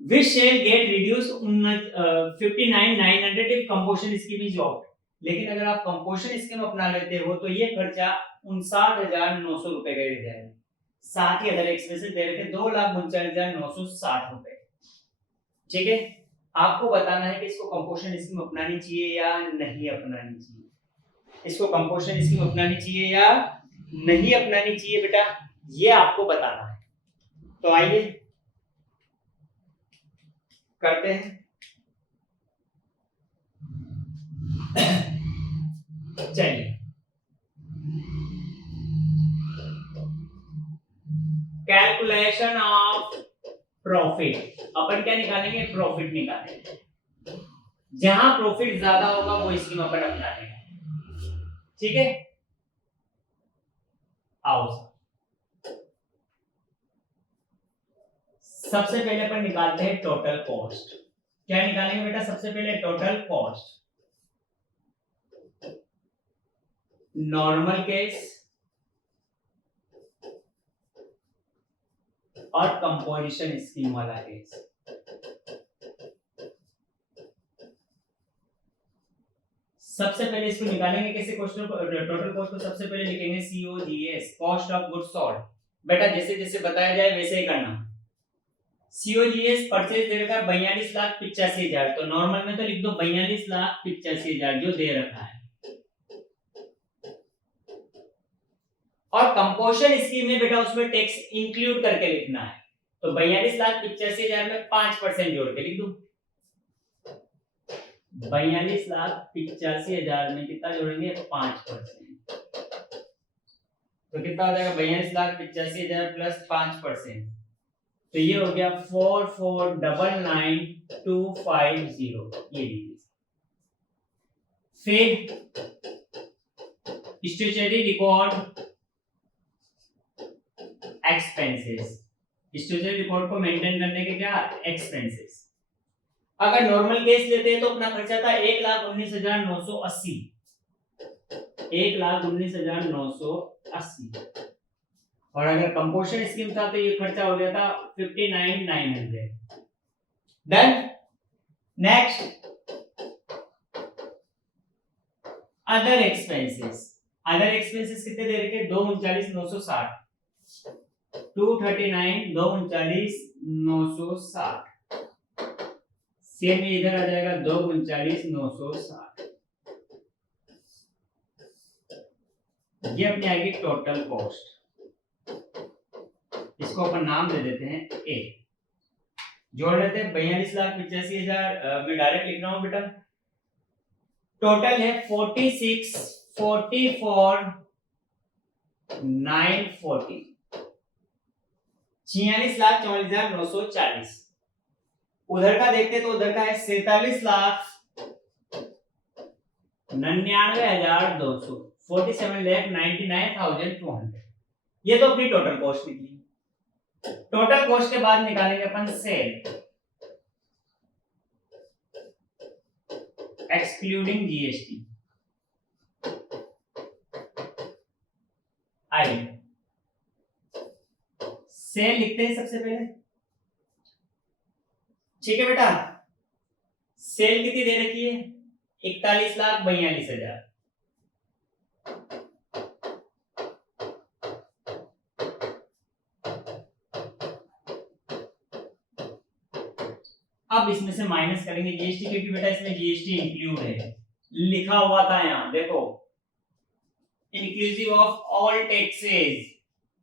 which shall get reduced 59,900 if composition scheme is opted। लेकिन अगर आप कंपोजिशन स्कीम अपना लेते हो तो ये खर्चा 59,900 रुपए का हो जाएगा। साथ ही अदर एक्सपेंसेस दे रखे 2,39,960 रुपए। ठीक है, आपको बताना है कि इसको कंपोजिशन स्कीम अपनानी चाहिए या नहीं अपनानी चाहिए, इसको कंपोजिशन स्कीम अपनानी चाहिए या नहीं अपनानी चाहिए बेटा, ये आपको बताना है। तो आइए करते हैं। चलिए कैलकुलेशन ऑफ प्रॉफिट, अपन क्या निकालेंगे प्रॉफिट निकालेंगे। जहां प्रॉफिट ज्यादा होगा वो स्कीम अपन अपनाएंगे। ठीक है, आओ सबसे पहले अपन निकालते हैं टोटल कॉस्ट। क्या निकालेंगे बेटा सबसे पहले टोटल कॉस्ट, नॉर्मल केस और कंपोजिशन स्कीम वाला केस। सबसे पहले इसको निकालेंगे कैसे, क्वेश्चन टोटल कॉस्ट को सबसे पहले लिखेंगे COGS cost of goods sold. बेटा जैसे जैसे बताया जाए वैसे ही करना। सीओजीएस परचेज दे रखा है 42,85,000, तो नॉर्मल में तो लिख दो 42,85,000 जो दे रखा है। और कंपोजिशन स्कीम में बेटा उसमें टैक्स इंक्लूड करके लिखना है, तो 42,85,000 में 5% जोड़ के लिख दो। 42,85,000 में कितना जोड़ेंगे 5%, तो कितना हो जाएगा 42,85,000 प्लस 5%, तो ये हो गया 4499,250। ये लीजिए। फिर statutory record expenses, statutory record को मेंटेन करने के क्या एक्सपेंसेस। अगर नॉर्मल केस लेते हैं तो अपना खर्चा था 1,19,980, 1,19,980। और अगर कंपोजिशन स्कीम था तो ये खर्चा हो गया था 59,900। Done. Next, other expenses. Other expenses कितने दे रखे? 239,960, 239, 239,960। सेम इधर आ जाएगा 239,960। ये अपनी आएगी टोटल कॉस्ट। इसको अपन नाम दे देते हैं ए। जोड़ लेते हैं 42,85,000। मैं डायरेक्ट लिख रहा हूं बेटा। टोटल है 46, 44, 940, 46,44,940। उधर का देखते तो उधर का है 47,99,200, 47,99,200। ये तो अपनी टोटल कॉस्ट निकली। टोटल कॉस्ट के बाद निकालेंगे अपन सेल एक्सक्लूडिंग जीएसटी। आई सेल लिखते हैं सबसे पहले। ठीक है बेटा, सेल कितनी दे रखी है? 41,42,000। अब इसमें से माइनस करेंगे जीएसटी, क्योंकि बेटा इसमें जीएसटी इंक्लूड है। लिखा हुआ था यहां देखो, इंक्लूसिव ऑफ ऑल टैक्सेस,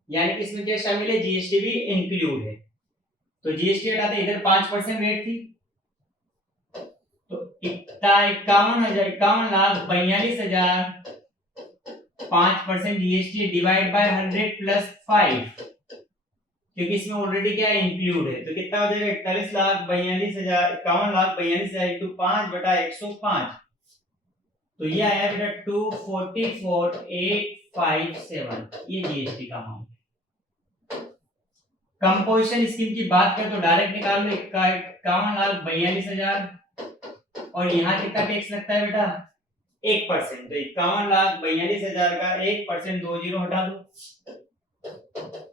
यानी कि इसमें क्या शामिल है? जीएसटी भी इंक्लूड है। तो जीएसटी हटाते इधर 5% रेट थी, तो 51,42,000 5% जीएसटी डिवाइड बाय 100 प्लस 5, क्योंकि इसमें ऑलरेडी क्या इंक्लूड है। तो कितना हो जाएगा? 41,42,000, 51,42,000 इंटू 5/105। तो ये आया बेटा 244,857। ये जीएसटी का अमाउंट। कंपोजिशन स्कीम की बात करें तो डायरेक्ट निकाल लो 51,42,000। और यहाँ कितना टैक्स लगता है बेटा? 1%। तो 51,42,000 का 1% 20 हटा दो,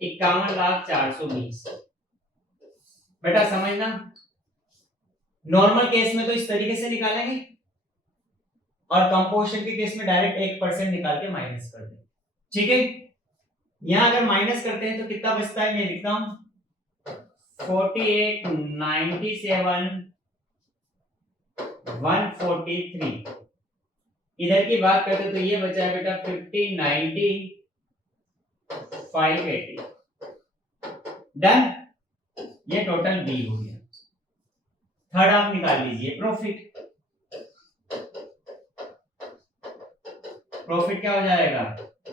51,420। बेटा समझना, नॉर्मल केस में तो इस तरीके से निकालेंगे, और कंपोजिशन के केस में डायरेक्ट 1% निकाल के माइनस कर देंगे। ठीक है, यहां अगर माइनस करते हैं तो कितना बचता है? मैं लिखता हूं 48,97, 143। इधर की बात करते तो ये बचा है बेटा 50,90, 580। डन। ये टोटल बी हो गया। थर्ड आप निकाल लीजिए प्रॉफिट। प्रॉफिट क्या हो जाएगा?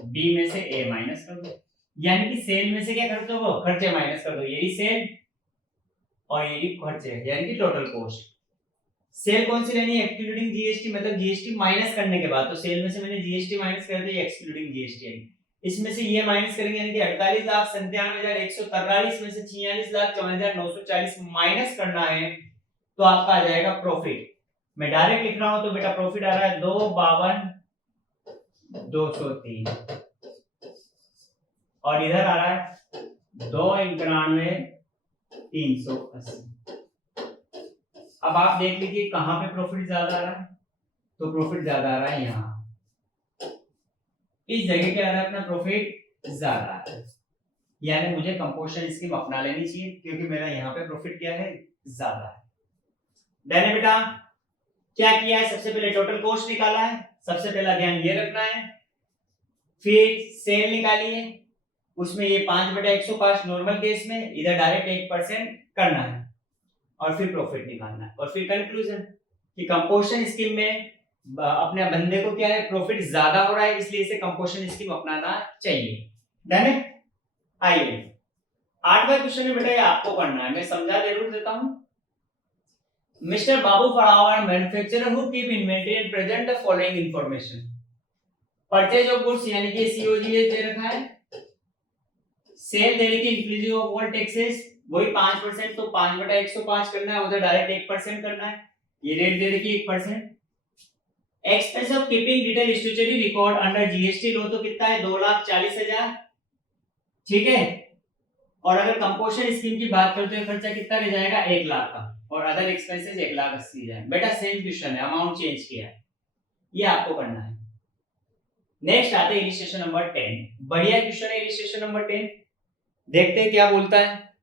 बी में से ए माइनस कर दो, यानी कि सेल में से क्या कर दो? खर्चे माइनस कर दो। यही सेल और यही खर्चे, यानी कि टोटल कॉस्ट। सेल कौन सी लेनी है? एक्सक्लूडिंग जीएसटी, मतलब जीएसटी माइनस करने के बाद। तो सेल में से मैंने जीएसटी माइनस कर दी, एक्सक्लूडिंग जीएसटी है। इसमें से ये माइनस करेंगे, यानी कि 48,97,143 में से 46,54,940 माइनस करना है, तो आपका आ जाएगा प्रॉफिट। मैं डायरेक्ट लिख रहा हूं तो बेटा प्रॉफिट आ रहा है 252,203, और इधर आ रहा है 291,380। अब आप देख लीजिए कहां पे प्रॉफिट ज्यादा आ रहा है। तो प्रॉफिट ज्यादा आ रहा है यहां, इस जगह क्या आ रहा है? अपना प्रॉफिट ज्यादा आ रहा है, यानी मुझे कंपोजिशन स्कीम अपना लेनी चाहिए, क्योंकि मेरा यहाँ पे प्रॉफिट क्या है? ज्यादा है। डन है बेटा। क्या किया है? सबसे पहले टोटल कॉस्ट निकाला है, सबसे पहला ध्यान ये रखना है। फिर सेल निकाली है, उसमें ये 5/105 नॉर्मल केस में, इधर डायरेक्ट 1% करना है, और फिर प्रॉफिट निकालना है, और फिर कंक्लूजन कि कंपोजिशन स्कीम में अपने बंदे को क्या है? प्रॉफिट ज्यादा हो रहा है, इसलिए इसे कंपोजिशन स्कीम अपनाना चाहिए। डन है। आइए 8वां क्वेश्चन है बेटा, ये आपको पढ़ना है, मैं समझा जरूर देता हूं। Mister Babu for manufacturer who keep inventory and present the following information. Purchase of goods यानी कि सीओजीएस दे रखा है, सेल दे रखी इंक्लूसिव ऑफ ऑल टैक्सेस, वही 5%, तो 5/105 करना है, उधर डायरेक्ट 1% करना है। ये रेट दे रखी 1%। Expense of keeping detail statutory record under GST law तो कितना है 2,40,000, ठीक है। और अगर कंपोजिशन स्कीम की बात करते हैं खर्चा कितना रह जाएगा 1 लाख का, और अदर एक्सपेंसेस 1,80,000। बेटा सेम क्वेश्चन है, अमाउंट चेंज किया है, ये आपको करना है। नेक्स्ट आते हैं इलिस्ट्रेशन नंबर 10। बढ़िया क्वेश्चन है इलिस्ट्रेशन नंबर 10, देखते हैं क्या बोलता है।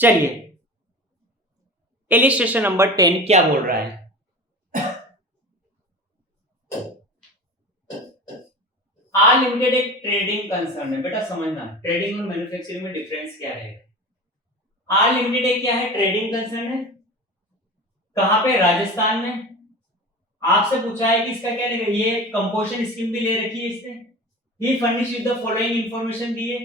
चलिए इलिस्ट्रेशन नंबर 10 क्या बोल रहा है। आर लिमिटेड एक ट्रेडिंग कंसर्न है, बेटा समझना ट्रेडिंग और मैन्युफैक्चरिंग में डिफरेंस क्या है। आर लिमिटेड एक क्या है, ट्रेडिंग कंसर्न है। कहां पे, राजस्थान में। आपसे पूछा है कि इसका क्या रहेगा, ये कंपोजिशन स्कीम भी ले रखी है इसने। He furnish with the following information दिए,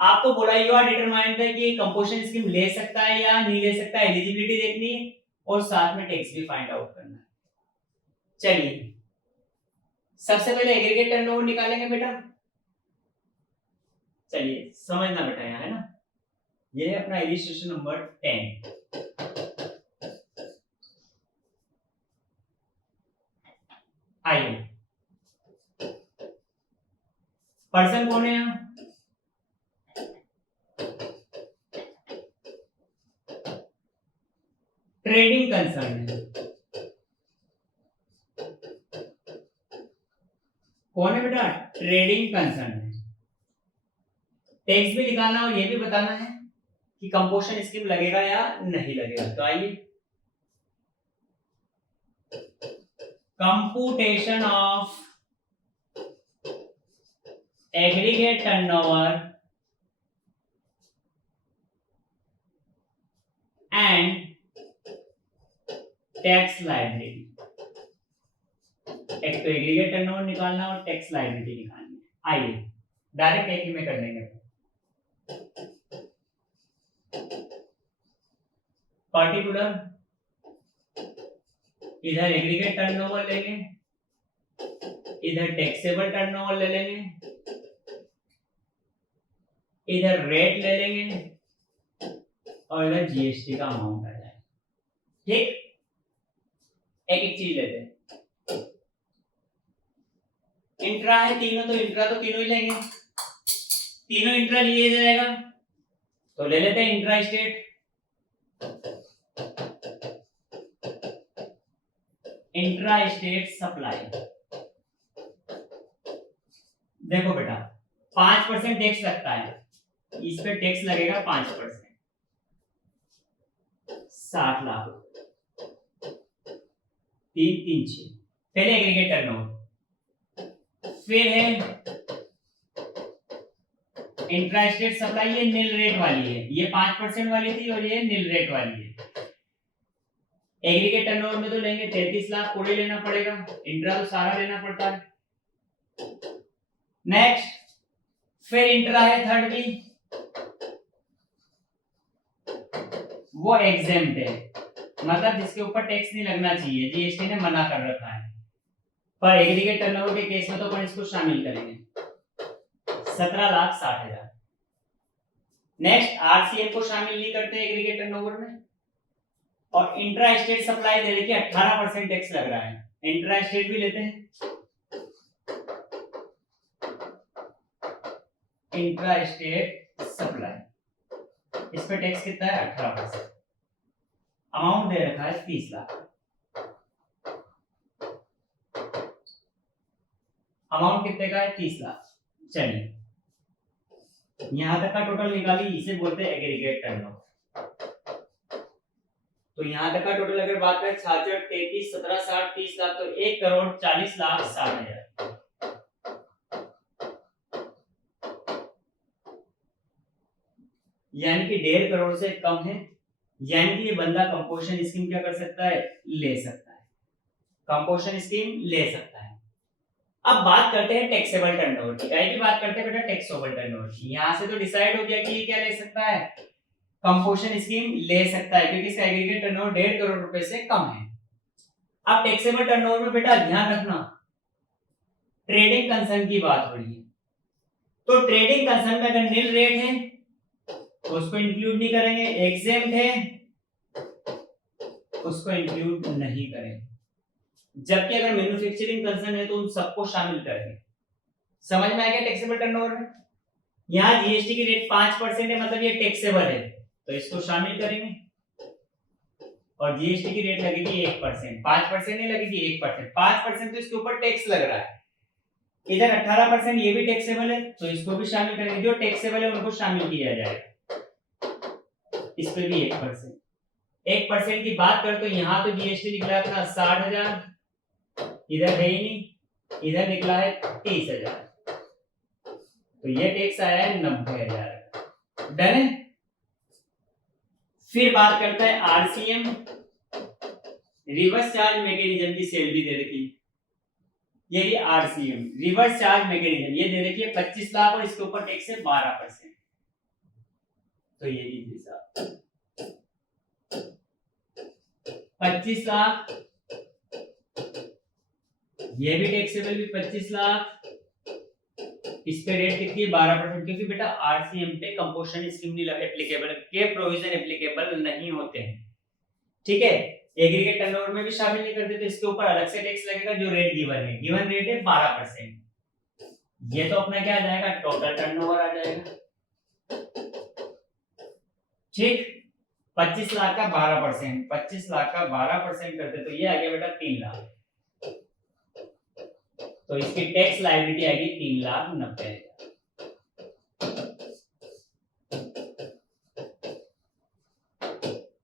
आपको बोला यू आर डिटरमाइंड है कि कंपोजिशन स्कीम ले सकता है या नहीं ले सकता है, एलिजिबिलिटी देखनी है और साथ में टैक्स भी फाइंड आउट करना है। चलिए सबसे पहले एग्रीगेट टर्नओवर निकालेंगे बेटा। चलिए समझना बेटा, यहाँ है ना, ये है अपना इलिस्ट्रेशन नंबर 10। आइए पर्सन कौन है यहाँ, ट्रेडिंग कंसर्न है। कौन है बेटा, ट्रेडिंग कंसर्न है। टैक्स भी निकालना और ये भी बताना है कि कंपोजिशन स्कीम लगेगा या नहीं लगेगा। तो आइए, computation of aggregate turnover and tax liability. एक तो एग्रीगेट टर्नओवर निकालना और टैक्स लायबिलिटी निकालनी है। आइए डायरेक्ट एक ही में कर लेंगे। पर्टिकुलर इधर एग्रीगेट टर्नओवर लेंगे, इधर टैक्सेबल टर्नओवर ले लेंगे, इधर रेट ले लेंगे और इधर जीएसटी का अमाउंट आ जाएगा। ठीक, एक एक चीज लेते हैं। इंट्रा है तीनों, तो इंट्रा तो तीनों ही लेंगे, तीनों इंट्रा लिए जाएगा तो ले लेते हैं intra state. Intra state supply, देखो बेटा 5% टैक्स लगता है, इस पे टैक्स लगेगा 5%, 60 लाख, 336। पहले एग्रीगेट टर्नओवर, फिर है इंट्रा स्टेट सप्लाई, ये नील रेट वाली है, ये 5% वाली थी और ये नील रेट वाली है। एग्रीगेट टर्नओवर में तो लेंगे 33 लाख, पूरे लेना पड़ेगा, इंट्रा तो सारा लेना पड़ता है। नेक्स्ट फिर इंट्रा है थर्ड भी, वो एग्जेम्प्ट है, मतलब जिसके ऊपर टैक्स नहीं लगना चाहिए, जीएसटी ने मना कर रखा है। पर एग्रीगेट टर्नओवर के केस में तो अपन इसको शामिल करेंगे, 17,60,000। नेक्स्ट आरसीएम को शामिल नहीं करते एग्रीगेट टर्नओवर में। और इंट्रा स्टेट सप्लाई दे रही है 18% टैक्स लग रहा है, इंट्रा स्टेट भी लेते हैं। इंट्रा स्टेट सप्लाई, इस पे टैक्स कितना है 18%, अमाउंट दे रखा है 30 लाख, अमाउंट कितने का है 30 लाख। चलिए यहां तक का टोटल निकाली, इसे बोलते हैं एग्रीगेट टर्नओवर। तो यहां तक का टोटल अगर बात करें 66, 33, 17, 60, 30 लाख, तो 1,40,60,60,000। यानी कि 1.5 करोड़ से कम है, यानी कि ये बंदा कंपोजिशन स्कीम क्या कर सकता है, ले सकता है, कंपोजिशन स्कीम ले सकता है। अब बात करते हैं टैक्सेबल टर्नओवर की, की बात करते हैं बेटा टैक्सेबल टर्नओवर की। यहां से तो डिसाइड हो गया कि ये क्या ले सकता है, कंपोजिशन स्कीम ले सकता है, क्योंकि इसका एग्रीगेट टर्नओवर 1.5 करोड़ रुपए से कम है। अब टैक्सेबल टर्नओवर में बेटा ध्यान रखना, ट्रेडिंग कंसर्न की बात हो रही है, तो ट्रेडिंग कंसर्न में अगर नील रेट है तो उसको इंक्लूड नहीं करेंगे, एग्जेम्प्ट है उसको इंक्लूड नहीं करेंगे, जबकि अगर मैन्युफैक्चरिंग कंसर्न है तो उन सबको शामिल करेंगे। समझ में आ गया टैक्सेबल टर्नओवर में? यहाँ जीएसटी की रेट 5% है, मतलब ये टैक्सेबल है, तो इसको शामिल करेंगे। और जीएसटी की रेट लगेगी 1%, 5% नहीं लगेगी 1%। 5% तो इसके ऊपर टैक्स लग रहा है, इधर 18% ये भी टैक्सेबल है, तो इसको भी शामिल करेंगे। जो टैक्सेबल है उनको शामिल किया जाएगा, इस पे भी 1%। 1% की बात करें तो यहाँ तो जीएसटी निकला था 60,000, इधर है ही नहीं, इधर निकला है 30,000, तो ये टैक्स आया है 90,000। डन है। फिर बात करता है आरसीएम, रिवर्स चार्ज मैकेनिज्म की सेल भी दे रखी है। ये भी आरसीएम रिवर्स चार्ज मैकेनिज्म ये दे रखी है 25 लाख और इसके ऊपर टैक्स है 12%। तो ये लीजिए साहब 25 लाख, ये भी टैक्सेबल भी 25 लाख, इस पे रेट कितनी है 12%, क्योंकि बेटा आरसीएम पे कंपोजिशन स्कीम नहीं एप्लीकेबल के प्रोविजन एप्लीकेबल नहीं होते हैं। ठीक है, एग्रीगेट टर्नओवर में भी शामिल नहीं करते, तो इसके ऊपर अलग से टैक्स लगेगा। जो रेट गिवन है, गिवन रेट है 12%। ये तो अपना क्या आ जाएगा, टोटल टर्नओवर आ जाएगा। ठीक, 25 लाख का 12%, 25 लाख का 12% करते तो ये आ गया बेटा 3 लाख, तो इसकी टैक्स लायबिलिटी आएगी 3,90,000।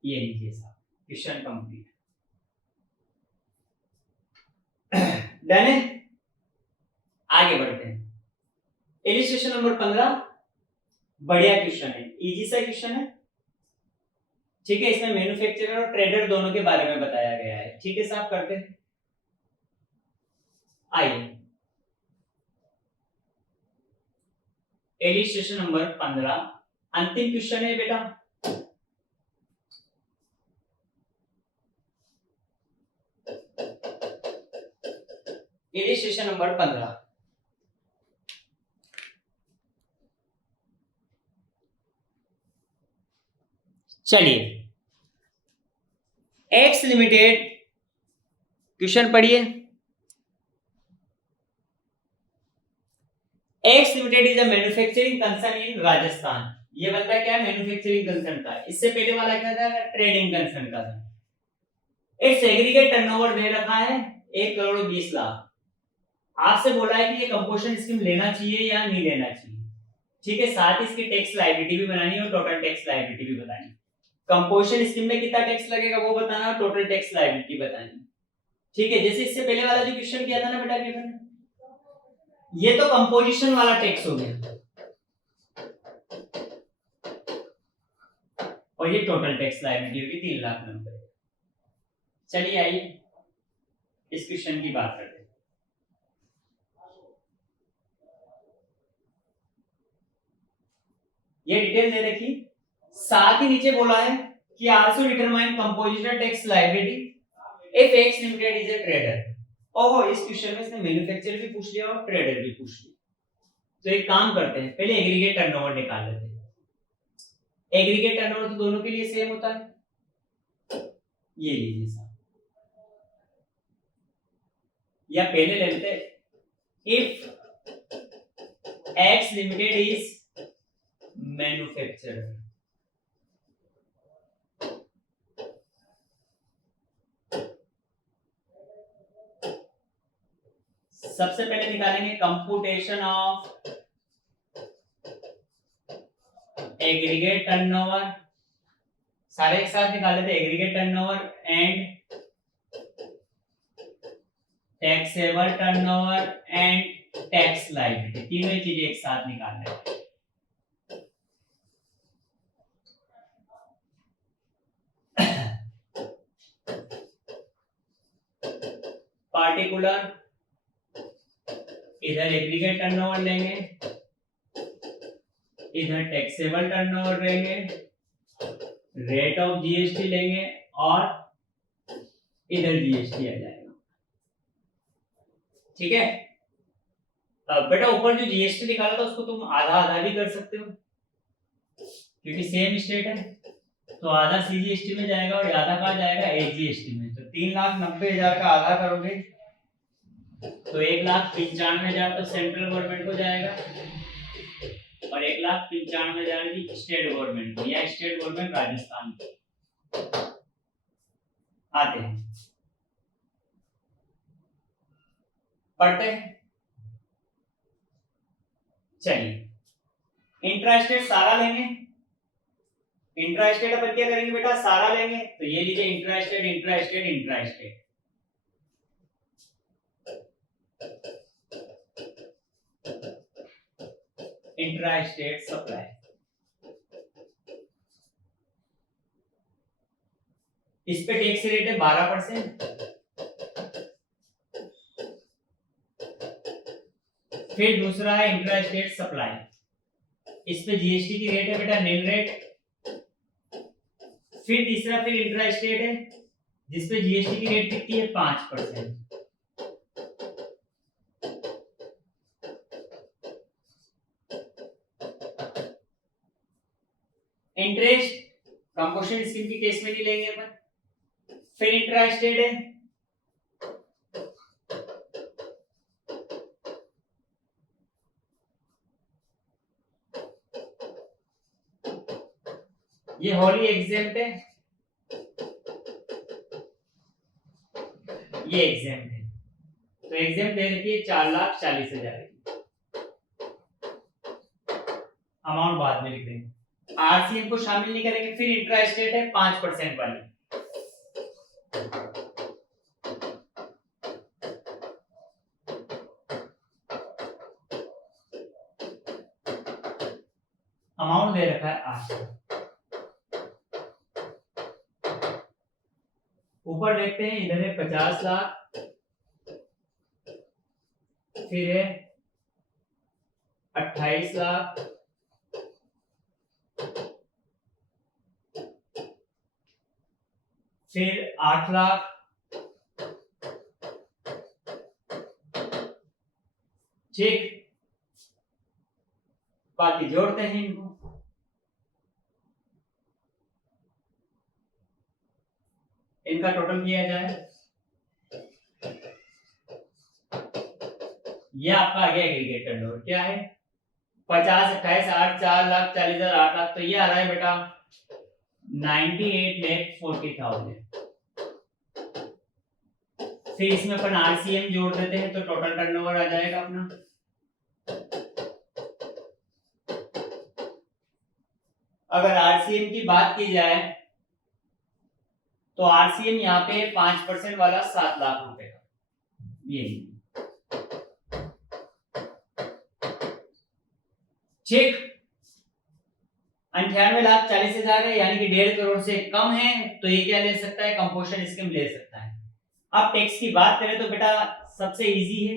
ये लीजिए साहब, क्वेश्चन कंप्लीट। डन है, आगे बढ़ते हैं। इलिस्ट्रेशन नंबर 15 बढ़िया क्वेश्चन है, इजी सा क्वेश्चन है। ठीक है, इसमें मैन्युफैक्चरर और ट्रेडर दोनों के बारे में बताया गया है। ठीक है साहब, करते हैं। आइए, इलिस्ट्रेशन नंबर 15 अंतिम क्वेश्चन है बेटा। इलिस्ट्रेशन नंबर 15, चलिए एक्स लिमिटेड, क्वेश्चन पढ़िए। X limited is a manufacturing concern in Rajasthan. ये बंदा क्या है, मैन्युफैक्चरिंग कंसर्न था। इससे पहले वाला क्या था, ट्रेडिंग कंसर्न का था। इट्स एग्रीगेट टर्नओवर दे रखा है 1,20,00,000। आपसे बोला है कि ये कंपोजिशन स्कीम लेना चाहिए या नहीं लेना चाहिए। ठीक है, साथ ही इसकी टैक्स लायबिलिटी भी बनानी है और टोटल टैक्स लायबिलिटी भी बतानी है। कंपोजिशन स्कीम में कितना टैक्स लगेगा वो बताना, टोटल टैक्स लायबिलिटी बतानी। ठीक है, जैसे इससे पहले वाला जो क्वेश्चन किया था ना बेटा गिवन, ये तो कंपोजिशन वाला टैक्स हो गया और ये टोटल टैक्स लायबिलिटी होगी 3,90,000। चलिए आइए इस क्वेश्चन की बात करते हैं। ये डिटेल दे रखी, साथ ही नीचे बोला है कि also determine composition tax liability if x limited is a trader. ओहो, इस क्वेश्चन में इसने मैन्युफैक्चरर भी पूछ लिया और ट्रेडर भी पूछ लिया। तो एक काम करते हैं, पहले एग्रीगेट टर्नओवर निकाल लेते हैं। एग्रीगेट टर्नओवर तो दोनों के लिए सेम होता है। ये लीजिए साहब, या पहले ले लेते हैं if x limited is manufacturer. सबसे पहले निकालेंगे कंप्यूटेशन ऑफ एग्रीगेट टर्नओवर, सारे एक साथ निकाले थे। Aggregate turnover and taxable turnover and tax liability, तीनों ही चीजें एक साथ निकाल रहे हैं। पार्टिकुलर, इधर एग्रीगेट टर्नओवर लेंगे, इधर टैक्सेबल टर्नओवर लेंगे, रेट ऑफ जीएसटी लेंगे और इधर जीएसटी आ जाएगा। ठीक है, बेटा ऊपर जो जीएसटी निकाला था उसको तुम आधा आधा भी कर सकते हो क्योंकि सेम स्टेट है। तो आधा सीजीएसटी में जाएगा और आधा कहाँ जाएगा, एजीएसटी में। तो 3,90,000 का आधा करोगे तो 1,95,000 तो सेंट्रल गवर्नमेंट को जाएगा और 1,95,000 की स्टेट गवर्नमेंट को, या स्टेट गवर्नमेंट राजस्थान को आते हैं। पढ़ते हैं, चलिए इंट्रास्टेट सारा लेंगे। इंट्रास्टेट अपन क्या करेंगे बेटा, सारा लेंगे। तो ये लीजिए intrastate intrastate intrastate, intrastate supply. इस पे टैक्स रेट है 12%। फिर दूसरा है इंट्रास्टेट सप्लाई, इस पे जीएसटी की रेट है बेटा नील रेट। फिर तीसरा फिर इंट्रास्टेट है जिसपे जीएसटी की रेट कितनी है, 5%। इंटरेस्ट कंपोजिशन स्कीम के केस में नहीं लेंगे अपन। फिर इंट्रास्टेट है, ये होली एग्जेम्प्ट है, ये एग्जेम्प्ट है। तो एग्जेम्प्ट दे रखी है 4,40,000 की। अमाउंट बाद में लिख देंगे, आरसीएम को शामिल नहीं करेंगे। फिर इंट्रास्टेट है 5% वाली, अमाउंट दे रखा है 8। ऊपर देखते हैं, इधर है 50 लाख, फिर है 28 लाख, फिर 8 लाख, ठीक। बाकी जोड़ते हैं इनको, इनका टोटल किया जाए, ये आपका आ गया एग्रीगेटेड लोड। क्या है, 50, 28, 8, 4,40,000, 8 लाख। तो ये आ रहा है बेटा 98,40,000। फिर इसमें अपन आरसीएम जोड़ देते हैं तो टोटल टर्नओवर आ जाएगा अपना। अगर आरसीएम की बात की जाए तो आरसीएम यहाँ पे 5% वाला 7 लाख रुपए का, ये ठीक। 98,40,000 है, यानी कि 1.5 करोड़ से कम है, तो ये क्या ले सकता है, कंपोजिशन स्कीम ले सकता है। अब टैक्स की बात करें तो बेटा सबसे इजी है,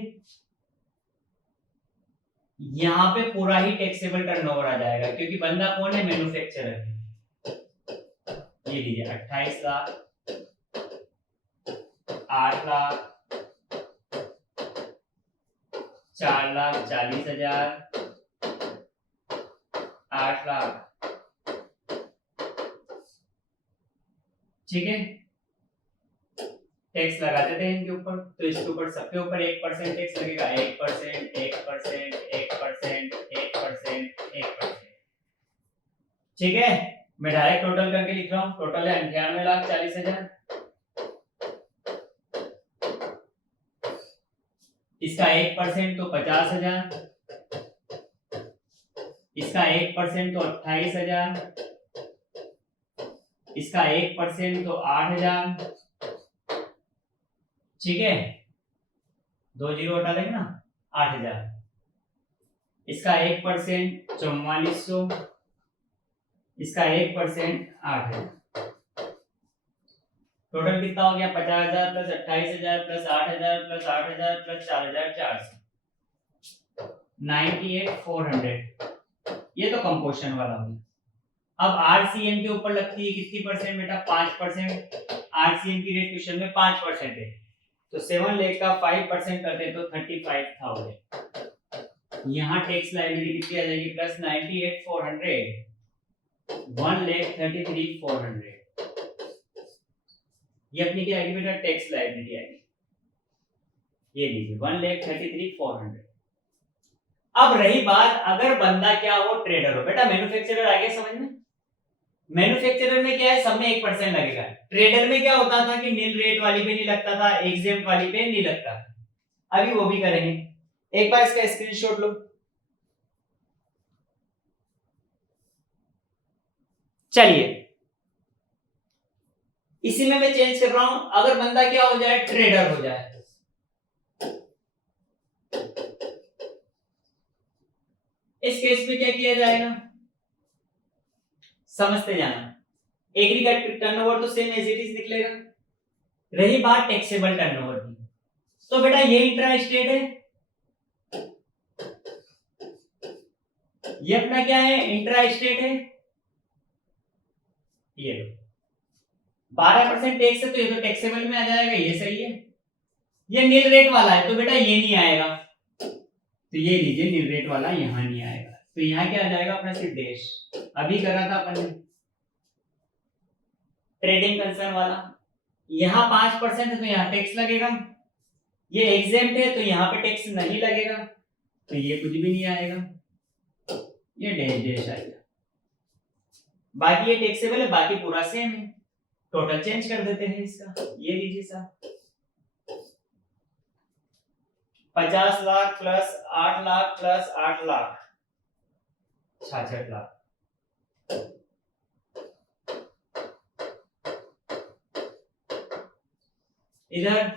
यहाँ पे पूरा ही टैक्सेबल टर्नओवर आ जाएगा, क्योंकि बंदा कौन है, मैन्युफैक्चरर। ये लीजिए 28 लाख, 8 लाख, 4,40,000, 8 लाख, ठीक है। टैक्स लगा देते हैं इनके ऊपर, तो इसके ऊपर सबके ऊपर 1% टैक्स लगेगा, 1%, 1%, 1%, 1%, 1%, ठीक है। मैं डायरेक्ट टोटल करके लिख रहा हूँ, टोटल है 98,40,000। इसका 1% तो 50,000, इसका 1% तो 28,000, इसका 1% तो 8,000, ठीक है। 2 जीरो हटा देंगे ना, 8,000। इसका 1% 4400, इसका 1% 8,000। टोटल कितना हो गया, 50,000 प्लस 28,000 प्लस 8,000 प्लस 8,000 प्लस 4,400, 98,400। ये तो कंपोजिशन वाला हो गया। अब आरसीएम के ऊपर लगती है कितनी परसेंट बेटा, 5%। आरसीएम की रेट क्वेश्चन में 5% है, तो 7 लाख का 5% करते तो 35,000। यहाँ टैक्स लायबिलिटी कितनी आ जाएगी, प्लस 98,400 1,33,400 ये अपनी क्या आएगी बेटा, टैक्स लायबिलिटी आएगी। ये लीजिए 1,33,400। अब रही बात अगर बंदा क्या हो, ट्रेडर हो। बेटा मैन्युफैक्चरर आ गया समझ में? मैन्युफैक्चरर में क्या है, सब में 1% लगेगा। ट्रेडर में क्या होता था कि नील रेट वाली पे नहीं लगता था, एग्जेम्प्ट वाली पे नहीं लगता था। अभी वो भी करेंगे। एक बार इसका स्क्रीनशॉट लो। चलिए इसी में मैं चेंज कर रहा हूं। अगर बंदा क्या हो जाए, ट्रेडर हो जाए, इस केस में क्या किया जाएगा, समझते जाना। एग्रीगेट टर्नओवर तो सेम एज इट इज निकलेगा। रही बात टैक्सेबल टर्नओवर की, तो बेटा ये इंट्रा स्टेट है, ये अपना क्या है, इंट्रा स्टेट है। ये लो 12% टैक्स है तो ये तो टैक्सेबल में आ जाएगा, ये सही है। ये नील रेट वाला है तो बेटा ये नहीं आएगा, तो ये लीजिए नील रेट वाला यहां नहीं आएगा, तो यहां क्या आ जाएगा अपना सिर्फ डैश। अभी करा था अपन ने ट्रेडिंग कंसर्न वाला, यहां 5% है तो यहां टैक्स लगेगा। ये एग्जेम्प्ट है तो यहां पे टैक्स नहीं लगेगा, तो ये कुछ भी नहीं आएगा, ये डैश डैश आएगा। बाकी ये टैक्सेबल है, बाकी पूरा सेम है। टोटल चेंज कर देते हैं इसका, ये लीजिए साहब 50 लाख प्लस 8 लाख प्लस 8 लाख 66 लाख। इधर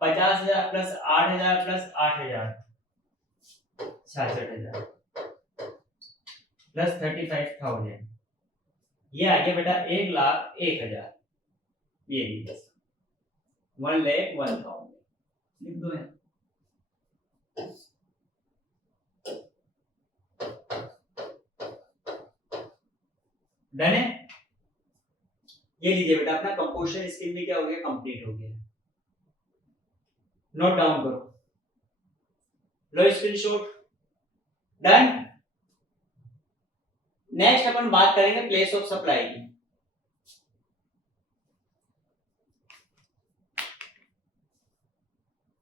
50,000 प्लस 8,000 प्लस 8,000 66,000 प्लस 35,000, ये आ गया बेटा 1,01,000। ये लीजिए 1,01,000 लिख दो है। डन है। ये लीजिए बेटा अपना कंपोजिशन स्कीम भी क्या हो गया, कंप्लीट हो गया। नोट डाउन करो, लो स्क्रीनशॉट। डन। नेक्स्ट अपन बात करेंगे प्लेस ऑफ सप्लाई की।